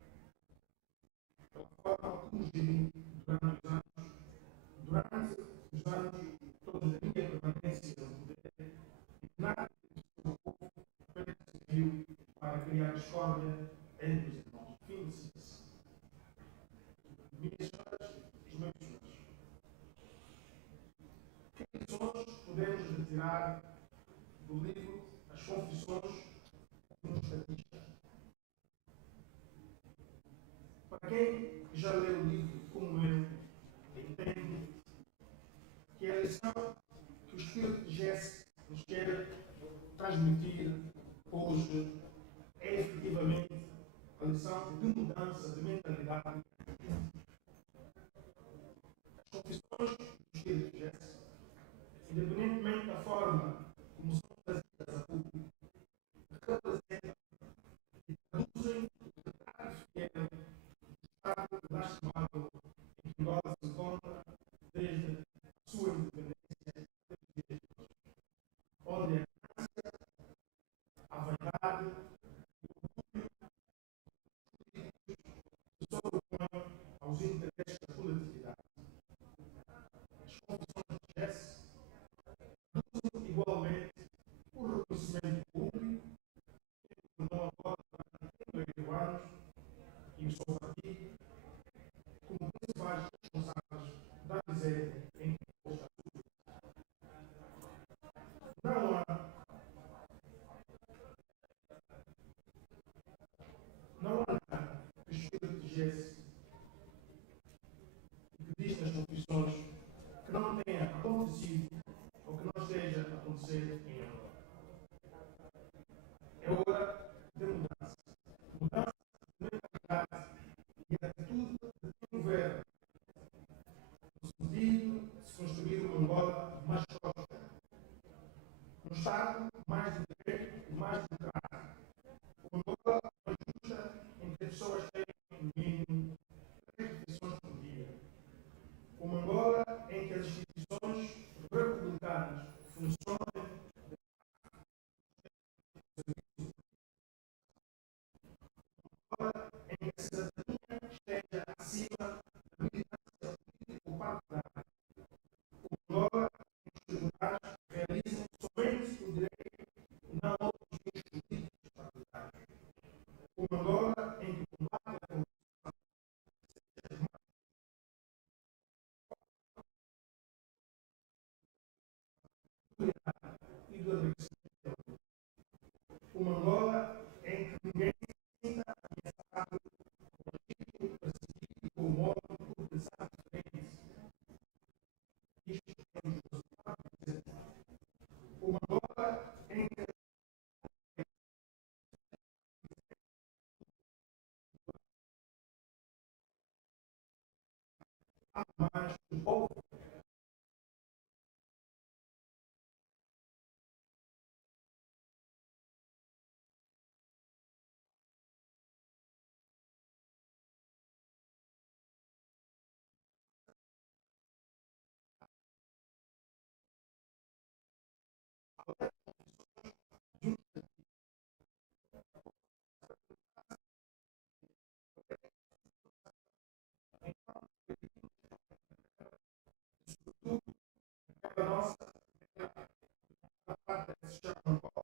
pela forma como geri durante os anos todos da minha permanência no poder, e nada apenas serviu para criar discórdia entre os irmãos. Fim de citação. Minhas senhoras, os meus senhores, que lições podemos retirar do livro As Confissões de um Estadista? Para quem já leu o livro como eu, entende que a lição que o Espírito de Jesse nos quer transmitir hoje é efetivamente a lição de mudança de mentalidade. As confissões do Espírito de Jesse, independentemente da forma como são trazidas a público, representam e traduzem o verdade fiel do estado lastimável em que Angola se encontra desde a sua independência, onde a vaidade se sobrepõe aos interesses da coletividade. As confissões de Jesse traduzem igualmente o reconhecimento público que não agora durante 38 anos e o seu partido como principais responsáveis da miséria em que está a sua vida. Não há nada que o Espírito de Jesse que diz nas confissões que não tenha acontecido ou que não esteja a acontecer em Angola. É hora de mudança. Mudança de mentalidade e atitude de quem governa, no sentido de se construir uma Angola mais próspera, um Estado mais de direito e mais democrático, uma Angola mais justa em que as pessoas têm, no mínimo, 3 refeições por dia, uma Angola em que as instituições republicanas funcionem em que a cidadania esteja acima da militância político-partidária. Uma Angola em que os tribunais realizem somente o direito e não outros fins políticos partidários. Uma Angola em que o combate à corrupção seja mais e do enriquecimento. Uma Angola em que ninguém se sinta ameaçado perseguido ou morto por pensar diferente. Isto é um resultado presente. Uma Angola em que há mais o povo da nossa parte que se chama Angola.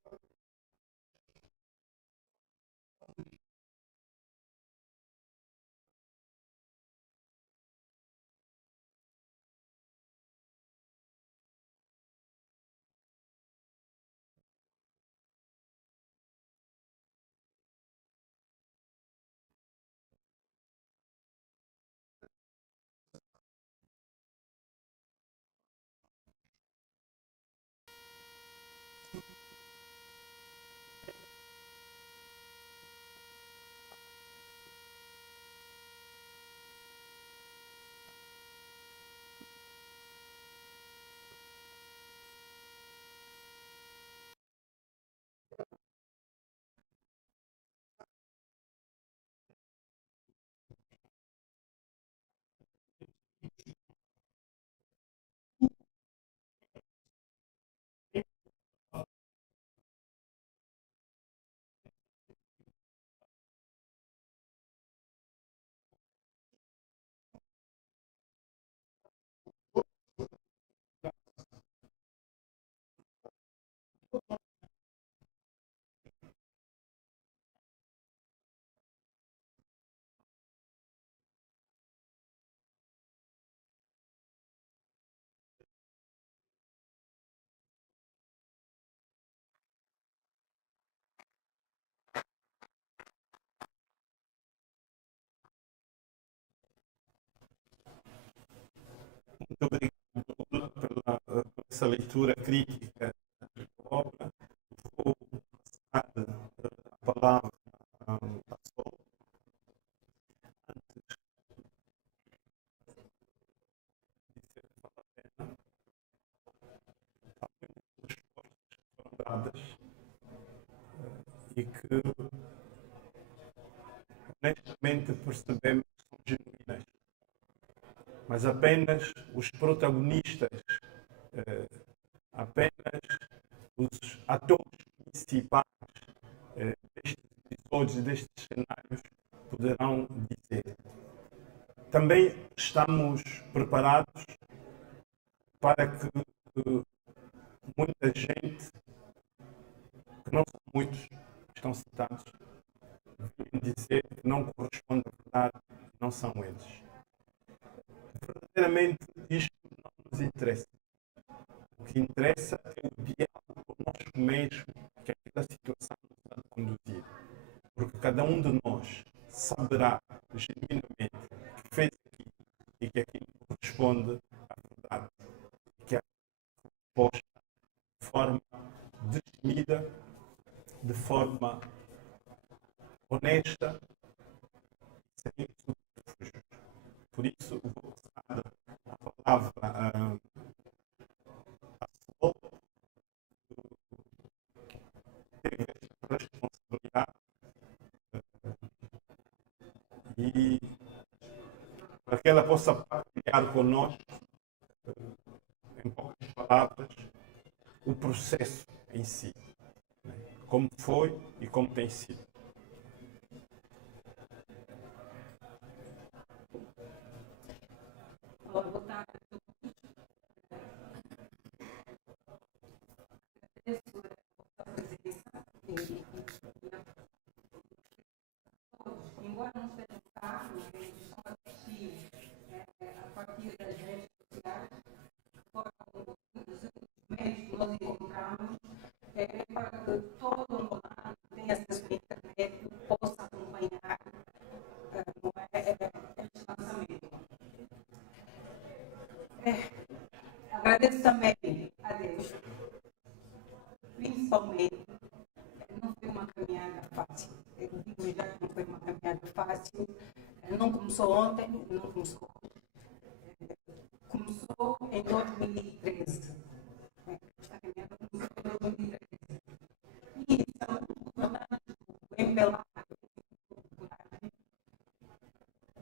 Muito obrigado por essa leitura crítica da obra. Vou passar a palavra à Sol. Dadas e que honestamente percebemos que são genuínas, mas apenas os protagonistas, apenas os atores principais destes episódios e destes cenários poderão dizer. Também estamos preparados para que muita gente, que não são muitos, estão citados, venham dizer que não corresponde à verdade, não são eles. Verdadeiramente, isto não nos interessa. O que interessa é o diálogo conosco mesmo que aquela situação nos está a conduzir. Porque cada um de nós saberá genuinamente que fez aquilo e que aquilo corresponde à verdade. Que é posta de forma destemida, de forma honesta, sem subterfúgios. Por isso, vou passar a palavra a Sol, que teve esta responsabilidade e para que ela possa partilhar conosco, em poucas palavras, o processo em si, né? Como foi e como tem sido. Olá, boa tarde a todos. Agradeço a presença embora não estejam cá, eles estão a assistir a partir das redes sociais, foram os meios que nós encontramos para que todo o angolano que tenha acesso à internet possa acompanhar este lançamento. Agradeço também a Deus, principalmente, não foi uma caminhada fácil. Eu digo já que não foi uma caminhada fácil. Não começou ontem, não começou hoje. Começou em 2013. Esta caminhada começou em 2013. E são governantes do MPLA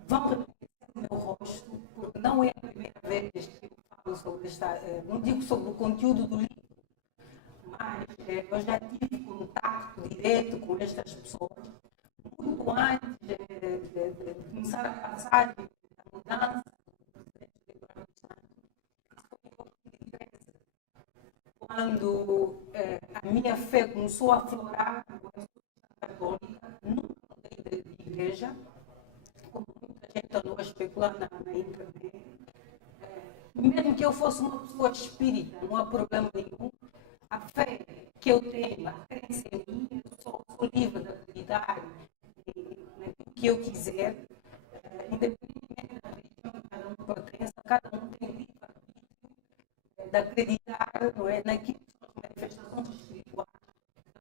vão reconhecer o meu rosto, porque não é a primeira vez que eu falo sobre esta, não digo sobre o conteúdo do livro, mas eu já tive contato direto com estas pessoas, muito antes de começar a passagem da mudança do presidente Eduardo Santos, quando a minha fé começou a aflorar, eu sou católica, nunca mudei de igreja, como muita gente andou a especular na internet. Mesmo que eu fosse uma pessoa espírita, não há problema nenhum. A fé que eu tenho, a crença em mim, eu sou livre de acreditar naquilo que eu quiser, independentemente da religião que cada um pertence, cada um tem o livre de acreditar, não é, naquilo que são as manifestações espirituais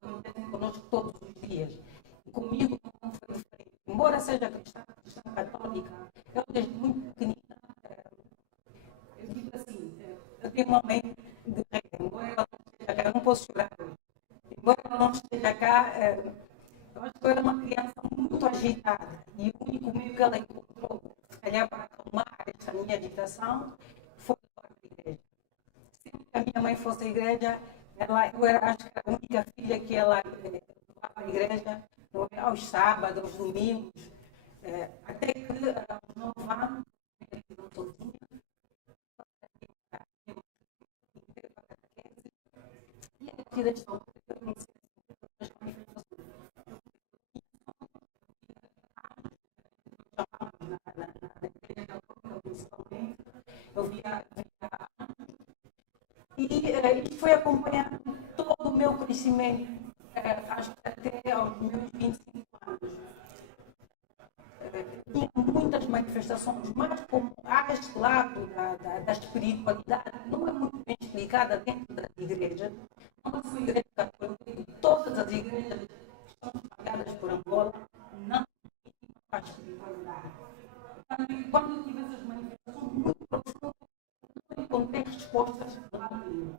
que acontecem conosco todos os dias. E comigo não foi diferente. Embora seja cristã católica, eu desde muito pequenina, eu digo assim, eu tenho uma mãe de guerra, embora ela não esteja cá, eu não posso chorar hoje. Embora ela não esteja cá, eu acho que eu era uma criança muito agitada e o único meio que ela encontrou, se calhar para acalmar esta minha agitação, foi para a igreja. Sempre que a minha mãe fosse à igreja, eu era, acho que era a única filha que ela levava à igreja, aos sábados, aos domingos, até que aos 9 anos, eu não sozinha, e a partir desta altura eu comecei a as manifestações. Na igreja católica, principalmente, eu via e isto foi acompanhando todo o meu crescimento, acho que até aos meus 25 anos. Tinha muito muitas manifestações, mas como há este lado da espiritualidade, não é muito bem explicada dentro da igreja. Não sou igreja católica, todas as igrejas que são espalhadas por Angola não têm a espiritualidade. Quando eu tive essas manifestações muito profundas, não encontrei respostas lá nenhuma.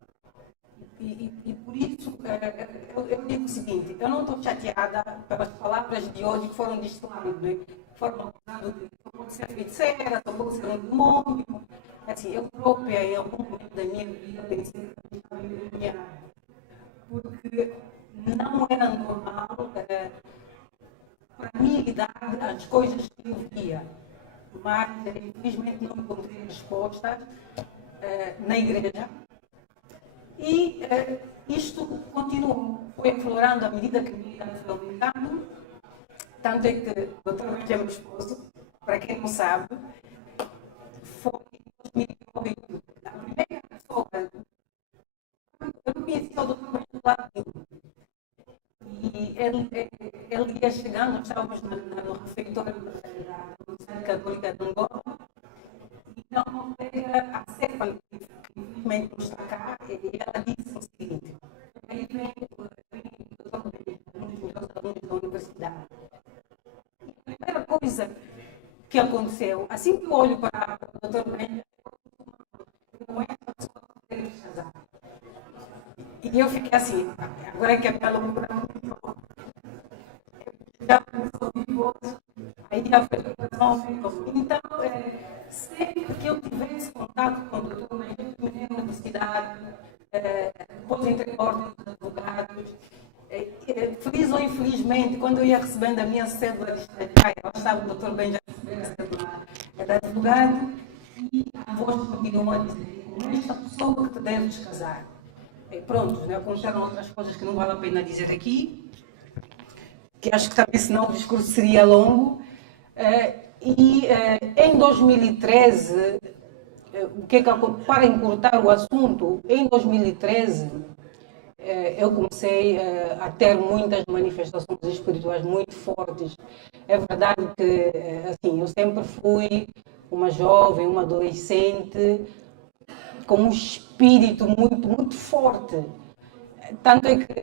E por isso eu digo o seguinte, eu não estou chateada pelas palavras de hoje que foram destiladas, né? Foram acusadas de só pode ser feiticeira, só pode ser um demônio. Assim, eu própria, em algum momento da minha vida, pensei que eu estava envergonhada. Porque não era normal, para a minha idade, as coisas que eu via. Mas, infelizmente, não encontrei respostas na igreja. E isto continuou, foi aflorando à medida que a minha idade foi aumentando. Tanto é que o Dr. Benja, meu esposo, para quem não sabe, foi em 2008 a primeira pessoa. Eu não conhecia o Dr. Benja do lado nenhum. E ele ia chegando, nós estávamos no refeitório da Universidade Católica de Angola, e então a Cefa, que infelizmente não está cá, e ela disse o seguinte: aí vem o Dr. Benja, um dos melhores alunos da universidade. E a primeira coisa que aconteceu, assim que eu olho para o Dr. Benja, não é a pessoa que deve casar. E eu fiquei assim, agora que a minha loucura já começou a vir, aí já foi a então, sempre que eu tivesse contato com o doutor na universidade, depois entre ordens dos advogados, feliz ou infelizmente, quando eu ia recebendo a minha cédula de estagiário, lá estava o doutor Benja recebendo a cédula de advogado, e a voz continuou a dizer: com esta pessoa que te deves casar. Pronto, né? Aconteceram outras coisas que não vale a pena dizer aqui, que acho que também senão o discurso seria longo. Em 2013, para encurtar o assunto, em 2013 eu comecei a ter muitas manifestações espirituais muito fortes. É verdade que assim, eu sempre fui uma jovem, uma adolescente, com um espírito muito, muito forte. Tanto é que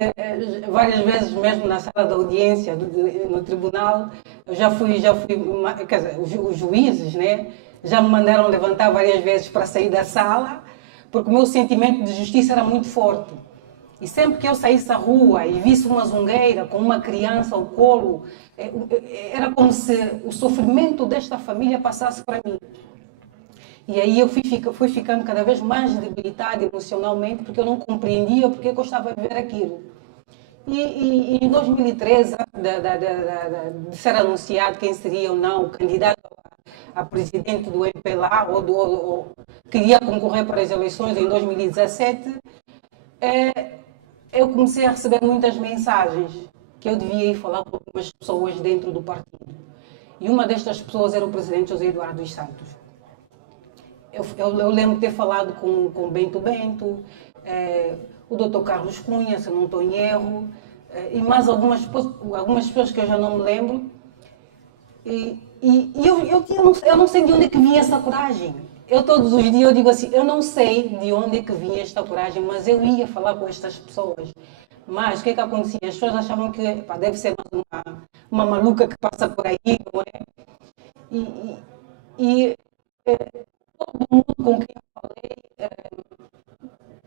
várias vezes, mesmo na sala de audiência, no tribunal, eu já fui, quer dizer, os juízes, né, já me mandaram levantar várias vezes para sair da sala, porque o meu sentimento de justiça era muito forte. E sempre que eu saísse à rua e visse uma zungueira com uma criança ao colo, era como se o sofrimento desta família passasse para mim. E aí eu fui ficando cada vez mais debilitada emocionalmente, porque eu não compreendia porque eu gostava de ver aquilo. E em 2013, de ser anunciado quem seria ou não o candidato a presidente do MPLA, ou queria concorrer para as eleições em 2017, eu comecei a receber muitas mensagens que eu devia ir falar com algumas pessoas dentro do partido. E uma destas pessoas era o presidente José Eduardo dos Santos. Eu lembro de ter falado com Bento, o Dr. Carlos Cunha, se não estou em erro, e mais algumas pessoas que eu já não me lembro. E eu não sei de onde é que vinha essa coragem. Eu todos os dias eu digo assim, eu não sei de onde é que vinha esta coragem, mas eu ia falar com estas pessoas. Mas o que é que acontecia? As pessoas achavam que deve ser uma maluca que passa por aí, não é? Todo mundo com quem eu falei,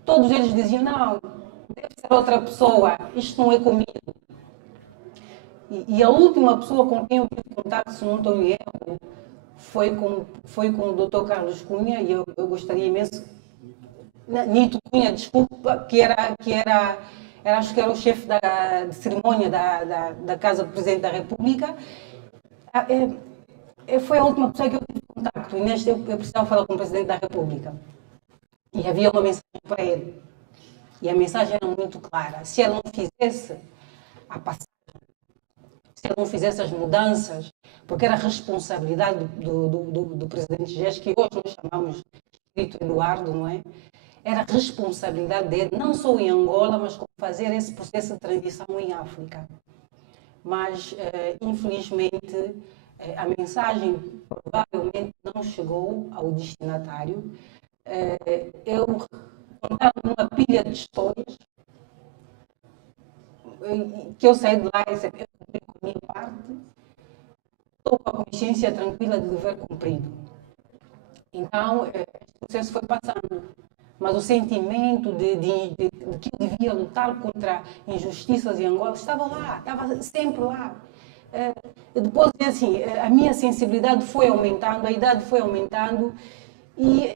todos eles diziam: não, deve ser outra pessoa, isto não é comigo. E a última pessoa com quem eu tive contato, se não estou em erro, foi com o Dr. Carlos Cunha, e eu gostaria imenso. Nito Cunha, desculpa, que era acho que era o chefe de cerimônia da Casa do Presidente da República. Foi a última pessoa que eu tive contato, e neste eu precisava falar com o Presidente da República. E havia uma mensagem para ele. E a mensagem era muito clara: se ele não fizesse a passagem, se ele não fizesse as mudanças, porque era responsabilidade do Presidente GES, que hoje nós chamamos de Eduardo, não é? Era responsabilidade dele, não só em Angola, mas como fazer esse processo de transição em África. Mas, infelizmente, A mensagem provavelmente não chegou ao destinatário. Eu contava uma pilha de histórias que eu saí de lá e eu cumpri com a minha parte, estou com a consciência tranquila de dever cumprido. Então, este processo foi passando, mas o sentimento de que eu devia lutar contra injustiças em Angola estava lá, estava sempre lá. Depois, assim, a minha sensibilidade foi aumentando, a idade foi aumentando e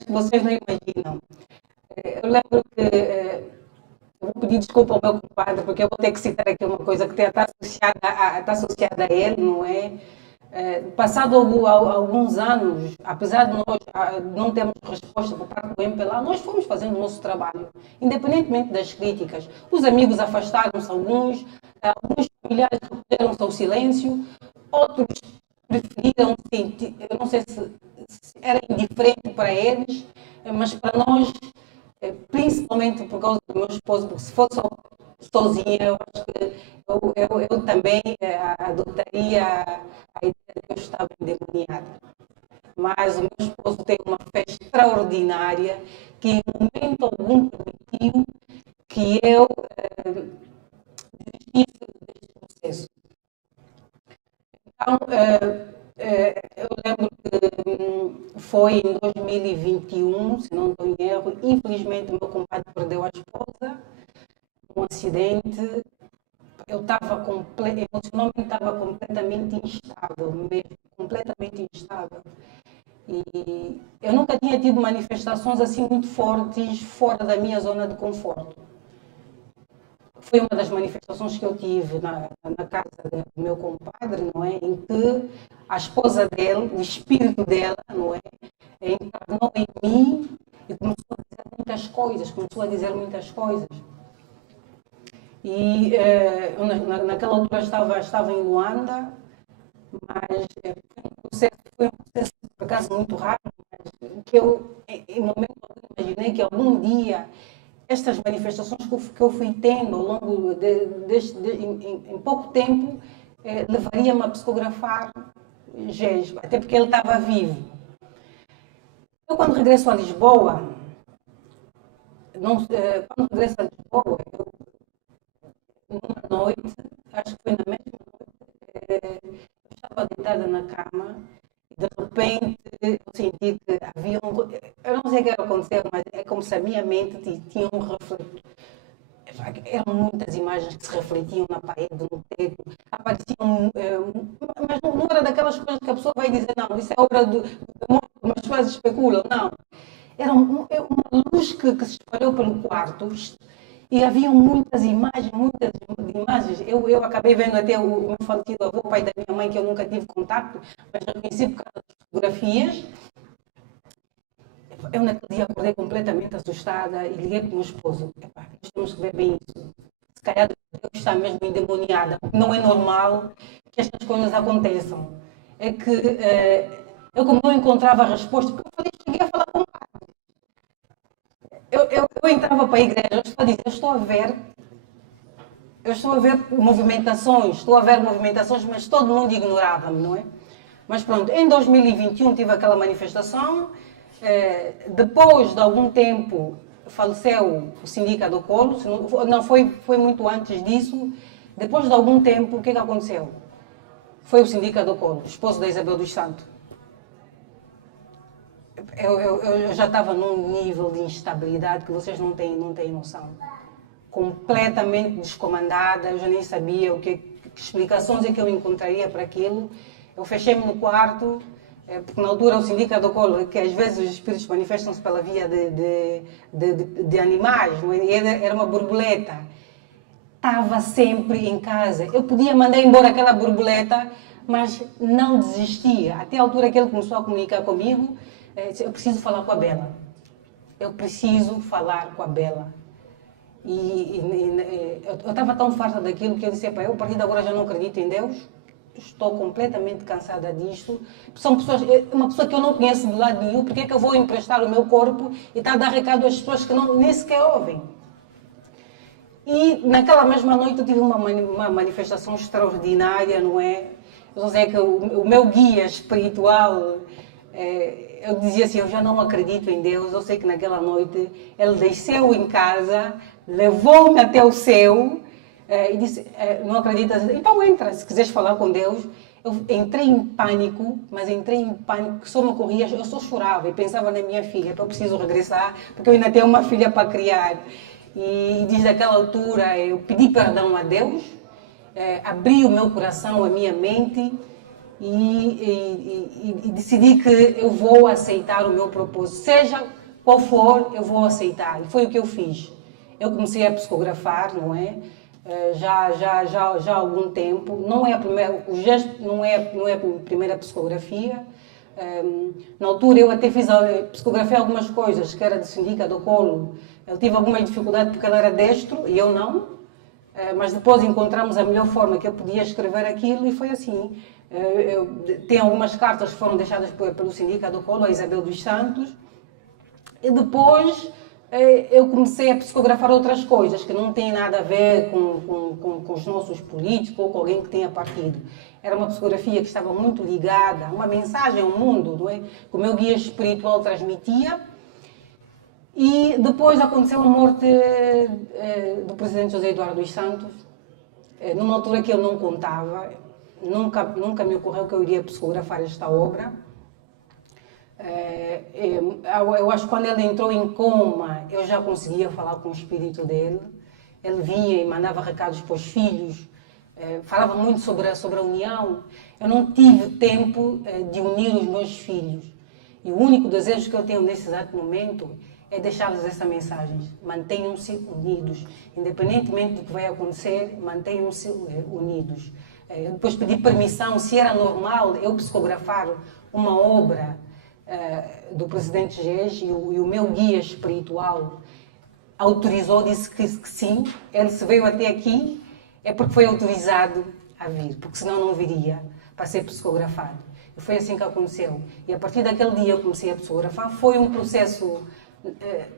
que vocês não imaginam. Eu lembro que eu vou pedir desculpa ao meu compadre, porque eu vou ter que citar aqui uma coisa que está associada a ele, não é? Passado alguns anos, apesar de nós não termos resposta por parte do MPLA, nós fomos fazendo o nosso trabalho, independentemente das críticas. Os amigos afastaram-se alguns familiares refugiaram-se ao silêncio, outros preferiram sentir, eu não sei se era indiferente para eles, mas para nós, principalmente por causa do meu esposo, porque se fosse sozinha, eu acho que eu também adotaria a ideia de que eu estava endemoniada. Mas o meu esposo tem uma fé extraordinária que em momento algum permitiu que eu desistisse deste processo. Então, eu lembro que foi em 2021, se não estou em erro, infelizmente o meu compadre perdeu a esposa, um acidente. Eu estava emocionalmente estava completamente instável, mesmo, completamente instável. E eu nunca tinha tido manifestações assim muito fortes fora da minha zona de conforto. Foi uma das manifestações que eu tive na casa do meu compadre, não é? Em que a esposa dele, o espírito dela, não é? Encarnou em mim e começou a dizer muitas coisas. E eu, naquela altura estava em Luanda, mas foi um processo, por acaso, muito rápido, mas que eu, em momento algum, imaginei que algum dia estas manifestações que eu fui tendo ao longo em pouco tempo, levaria-me a psicografar GES, até porque ele estava vivo. Eu, quando regresso a Lisboa, numa noite, acho que foi na mesma noite, eu estava deitada na cama e de repente eu senti que havia eu não sei o que aconteceu, mas é como se a minha mente tinha um refletor. Eram muitas imagens que se refletiam na parede, no teto, apareciam, mas não era daquelas coisas que a pessoa vai dizer, não, isso é obra do demônio, como as pessoas especulam, não. Era uma luz que se espalhou pelo quarto e havia muitas imagens. Eu acabei vendo até o meu falecido avô, pai da minha mãe, que eu nunca tive contato, mas reconheci por causa das fotografias. Eu naquele dia acordei completamente assustada e liguei para o meu esposo. Nós temos que ver bem isso. Se calhar eu está mesmo endemoniada, porque não é normal que estas coisas aconteçam. É que eu, como não encontrava a resposta, porque eu cheguei a falar com o padre. Eu entrava para a igreja, eu estou a ver movimentações, mas todo mundo ignorava-me, não é? Mas pronto, em 2021 tive aquela manifestação. Depois de algum tempo faleceu o Sindica do Colo, não foi muito antes disso. Depois de algum tempo, o que aconteceu? Foi o Sindica do Colo, esposo da Isabel dos Santos. Eu já estava num nível de instabilidade que vocês não têm noção. Completamente descomandada, eu já nem sabia que explicações é que eu encontraria para aquilo. Eu fechei-me no quarto, porque na altura o Sindica do Colo, que às vezes os espíritos manifestam-se pela via de animais, não é? E era uma borboleta. Estava sempre em casa. Eu podia mandar embora aquela borboleta, mas não desistia. Até a altura que ele começou a comunicar comigo, eu preciso falar com a Bela. Eu preciso falar com a Bela. Eu estava tão farta daquilo que eu disse, eu a partir de agora já não acredito em Deus. Estou completamente cansada disto. Uma pessoa que eu não conheço de lado nenhum, porque é que eu vou emprestar o meu corpo e estar a dar recado às pessoas que nem sequer ouvem? E naquela mesma noite eu tive uma manifestação extraordinária, não é? Eu só sei que o meu guia espiritual, eu dizia assim, eu já não acredito em Deus. Eu sei que naquela noite ele desceu em casa, levou-me até o céu e disse, não acreditas? Então entra, se quiseres falar com Deus. Eu entrei em pânico, mas entrei em pânico, que só me ocorria, eu só chorava e pensava na minha filha, que eu preciso regressar, porque eu ainda tenho uma filha para criar. E desde aquela altura eu pedi perdão a Deus, abri o meu coração, a minha mente e decidi que eu vou aceitar o meu propósito. Seja qual for, eu vou aceitar. E foi o que eu fiz. Eu comecei a psicografar, não é? Já há algum tempo. Não é a primeira, o gesto não é a primeira psicografia. Na altura eu até psicografei algumas coisas, que era de Sindica do Colo. Eu tive alguma dificuldade porque ele era destro e eu não. Mas depois encontramos a melhor forma que eu podia escrever aquilo e foi assim. Tem algumas cartas que foram deixadas pelo Sindica do Colo, a Isabel dos Santos. E depois eu comecei a psicografar outras coisas que não têm nada a ver com os nossos políticos ou com alguém que tenha partido. Era uma psicografia que estava muito ligada a uma mensagem ao mundo, não é? Que o meu guia espiritual transmitia. E depois aconteceu a morte do presidente José Eduardo dos Santos, numa altura que ele não contava. Nunca me ocorreu que eu iria psicografar esta obra. Eu acho que quando ele entrou em coma, eu já conseguia falar com o espírito dele. Ele vinha e mandava recados para os filhos, falava muito sobre a união. Eu não tive tempo de unir os meus filhos. E o único desejo que eu tenho nesse exato momento é deixá-los essa mensagem. Mantenham-se unidos. Independentemente do que vai acontecer, mantenham-se unidos. Eu depois pedi permissão, se era normal eu psicografar uma obra do presidente Gés, e o meu guia espiritual autorizou, disse que sim. Ele se veio até aqui é porque foi autorizado a vir, porque senão não viria para ser psicografado. E foi assim que aconteceu. E a partir daquele dia eu comecei a psicografar. Foi um processo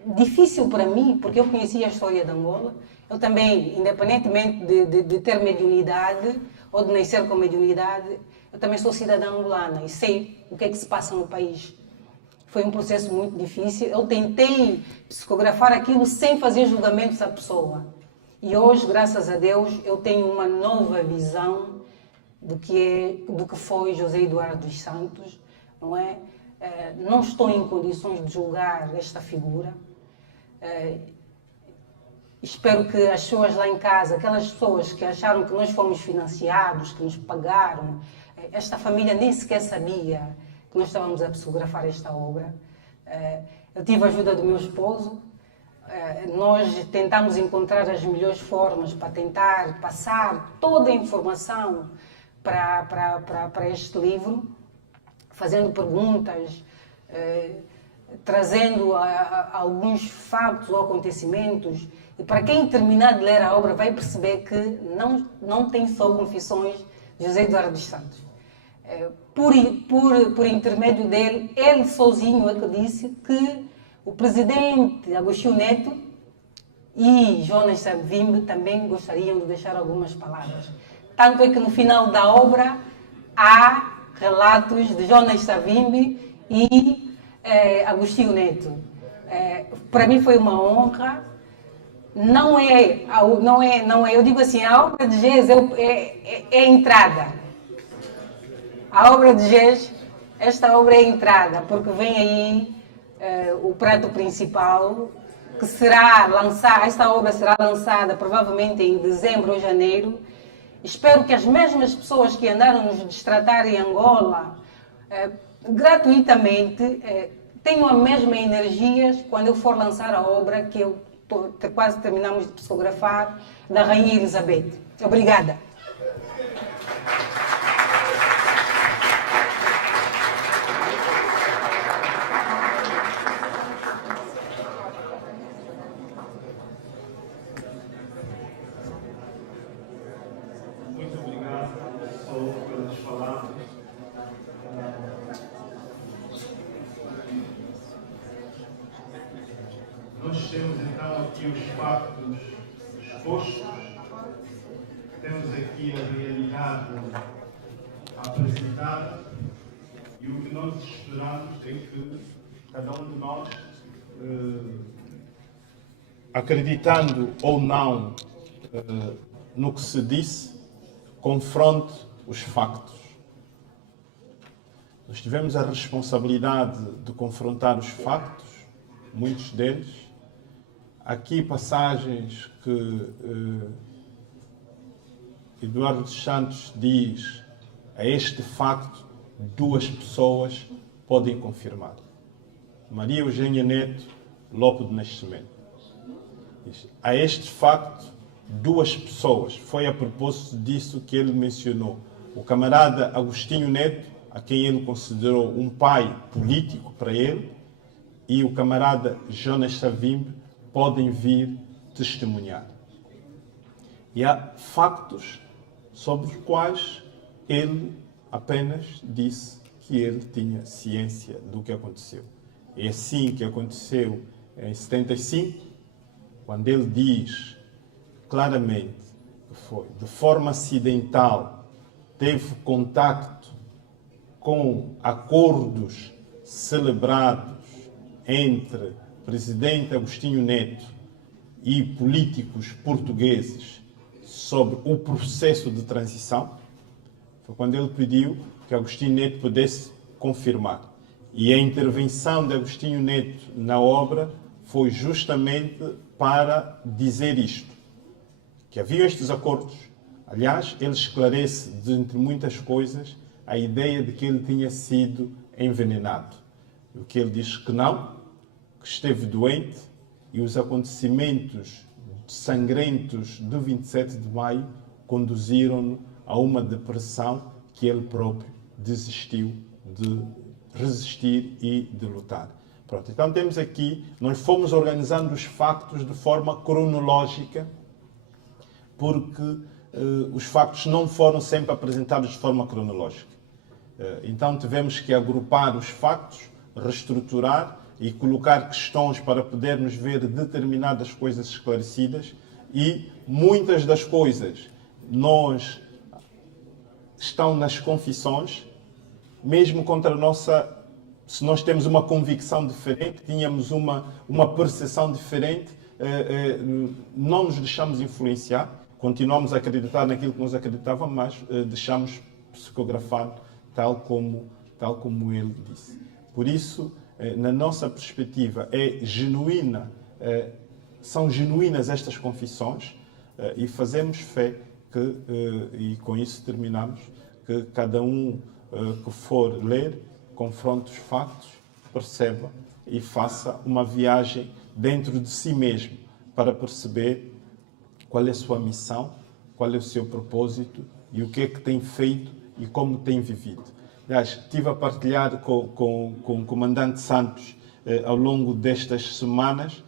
difícil para mim, porque eu conhecia a história de Angola. Eu também, independentemente de ter mediunidade ou de nascer com mediunidade, eu também sou cidadã angolana e sei o que é que se passa no país. Foi um processo muito difícil. Eu tentei psicografar aquilo sem fazer julgamentos à pessoa. E hoje, graças a Deus, eu tenho uma nova visão do que foi José Eduardo dos Santos, não é? Não estou em condições de julgar esta figura. Espero que as pessoas lá em casa, aquelas pessoas que acharam que nós fomos financiados, que nos pagaram, esta família nem sequer sabia que nós estávamos a psicografar esta obra. Eu tive a ajuda do meu esposo. Nós tentamos encontrar as melhores formas para tentar passar toda a informação para este livro, fazendo perguntas, trazendo alguns factos ou acontecimentos. E para quem terminar de ler a obra vai perceber que não tem só confissões de José Eduardo dos Santos. Por intermédio dele, ele sozinho é que disse que o presidente Agostinho Neto e Jonas Savimbi também gostariam de deixar algumas palavras. Tanto é que no final da obra há relatos de Jonas Savimbi e Agostinho Neto. Para mim foi uma honra. Não é, eu digo assim, a obra de Gés é a entrada. A obra de Gés, esta obra é a entrada, porque vem aí o prato principal, que será lançado, esta obra será lançada provavelmente em dezembro ou janeiro. Espero que as mesmas pessoas que andaram nos destratar em Angola, gratuitamente, tenham a mesma energia quando eu for lançar a obra que quase terminamos de psicografar, da Rainha Elizabeth. Obrigada. Muito obrigado, Paulo, pelas palavras. Nós temos então aqui os factos expostos. Temos aqui a realidade apresentada e o que nós esperamos é que cada um de nós, acreditando ou não no que se disse, confronte os factos. Nós tivemos a responsabilidade de confrontar os factos, muitos deles. Aqui passagens que Eduardo dos Santos diz: a este facto 2 pessoas podem confirmar. Maria Eugênia Neto, Lopo de Nascimento. Diz, a este facto 2 pessoas. Foi a propósito disso que ele mencionou. O camarada Agostinho Neto, a quem ele considerou um pai político para ele, e o camarada Jonas Savimbi podem vir testemunhar. E há factos sobre os quais ele apenas disse que ele tinha ciência do que aconteceu. É assim que aconteceu em 75, quando ele diz claramente que foi de forma acidental, teve contacto com acordos celebrados entre o presidente Agostinho Neto e políticos portugueses sobre o processo de transição. Foi quando ele pediu que Agostinho Neto pudesse confirmar. E a intervenção de Agostinho Neto na obra foi justamente para dizer isto, que havia estes acordos. Aliás, ele esclarece, dentre muitas coisas, a ideia de que ele tinha sido envenenado. O que ele diz que não, que esteve doente, e os acontecimentos sangrentos do 27 de maio conduziram-no a uma depressão que ele próprio desistiu de resistir e de lutar. Pronto, então temos aqui, nós fomos organizando os factos de forma cronológica, porque os factos não foram sempre apresentados de forma cronológica. Então tivemos que agrupar os factos, reestruturar e colocar questões para podermos ver determinadas coisas esclarecidas, e muitas das coisas estão nas confissões, mesmo contra a nossa... Se nós temos uma convicção diferente, tínhamos uma percepção diferente, não nos deixamos influenciar, continuamos a acreditar naquilo que nós acreditávamos, mas deixamos psicografar tal como ele disse. Por isso, na nossa perspectiva, são genuínas estas confissões, e fazemos fé que, e com isso terminamos, que cada um que for ler, confronte os factos, perceba e faça uma viagem dentro de si mesmo para perceber qual é a sua missão, qual é o seu propósito e o que é que tem feito e como tem vivido. Aliás, estive a partilhar com o comandante Santos ao longo destas semanas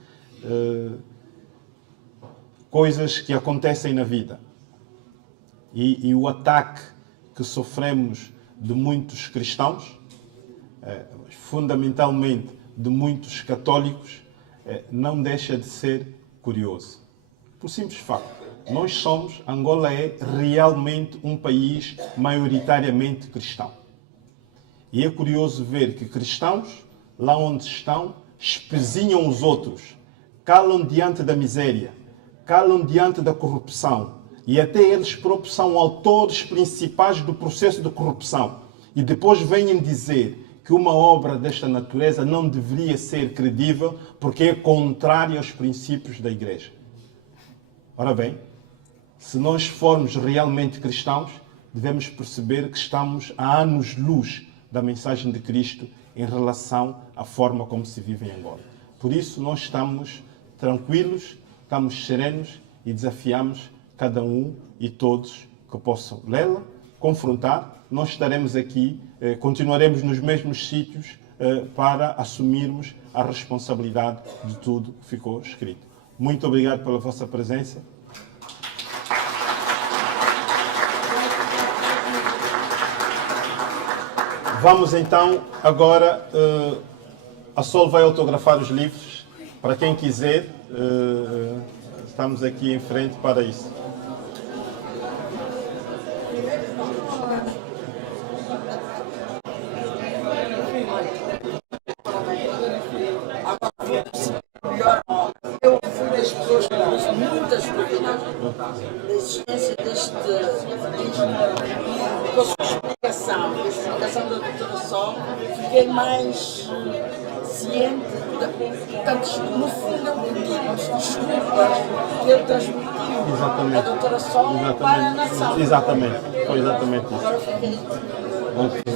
coisas que acontecem na vida. E o ataque que sofremos de muitos cristãos, fundamentalmente de muitos católicos, não deixa de ser curioso. Por simples facto, Angola é realmente um país maioritariamente cristão. E é curioso ver que cristãos, lá onde estão, espezinham os outros, calam diante da miséria, calam diante da corrupção, e até eles próprios são autores principais do processo de corrupção. E depois vêm dizer que uma obra desta natureza não deveria ser credível porque é contrária aos princípios da Igreja. Ora bem, se nós formos realmente cristãos, devemos perceber que estamos a anos-luz da mensagem de Cristo em relação à forma como se vive em Angola. Por isso, nós estamos tranquilos, estamos serenos e desafiamos cada um e todos que possam lê-la, confrontar. Nós estaremos aqui, continuaremos nos mesmos sítios para assumirmos a responsabilidade de tudo que ficou escrito. Muito obrigado pela vossa presença. Vamos então, agora, a Sol vai autografar os livros. Para quem quiser, Estamos aqui em frente para isso. Eu fui das pessoas que pus muitas dúvidas da existência deste com a sua explicação da doutora Sol, fiquei mais ciente, portanto, no fundo eu pedi desculpas que ele transmitiu Exatamente. a doutora Sol para a nação. Exatamente. Foi exatamente isso. Agora fiquei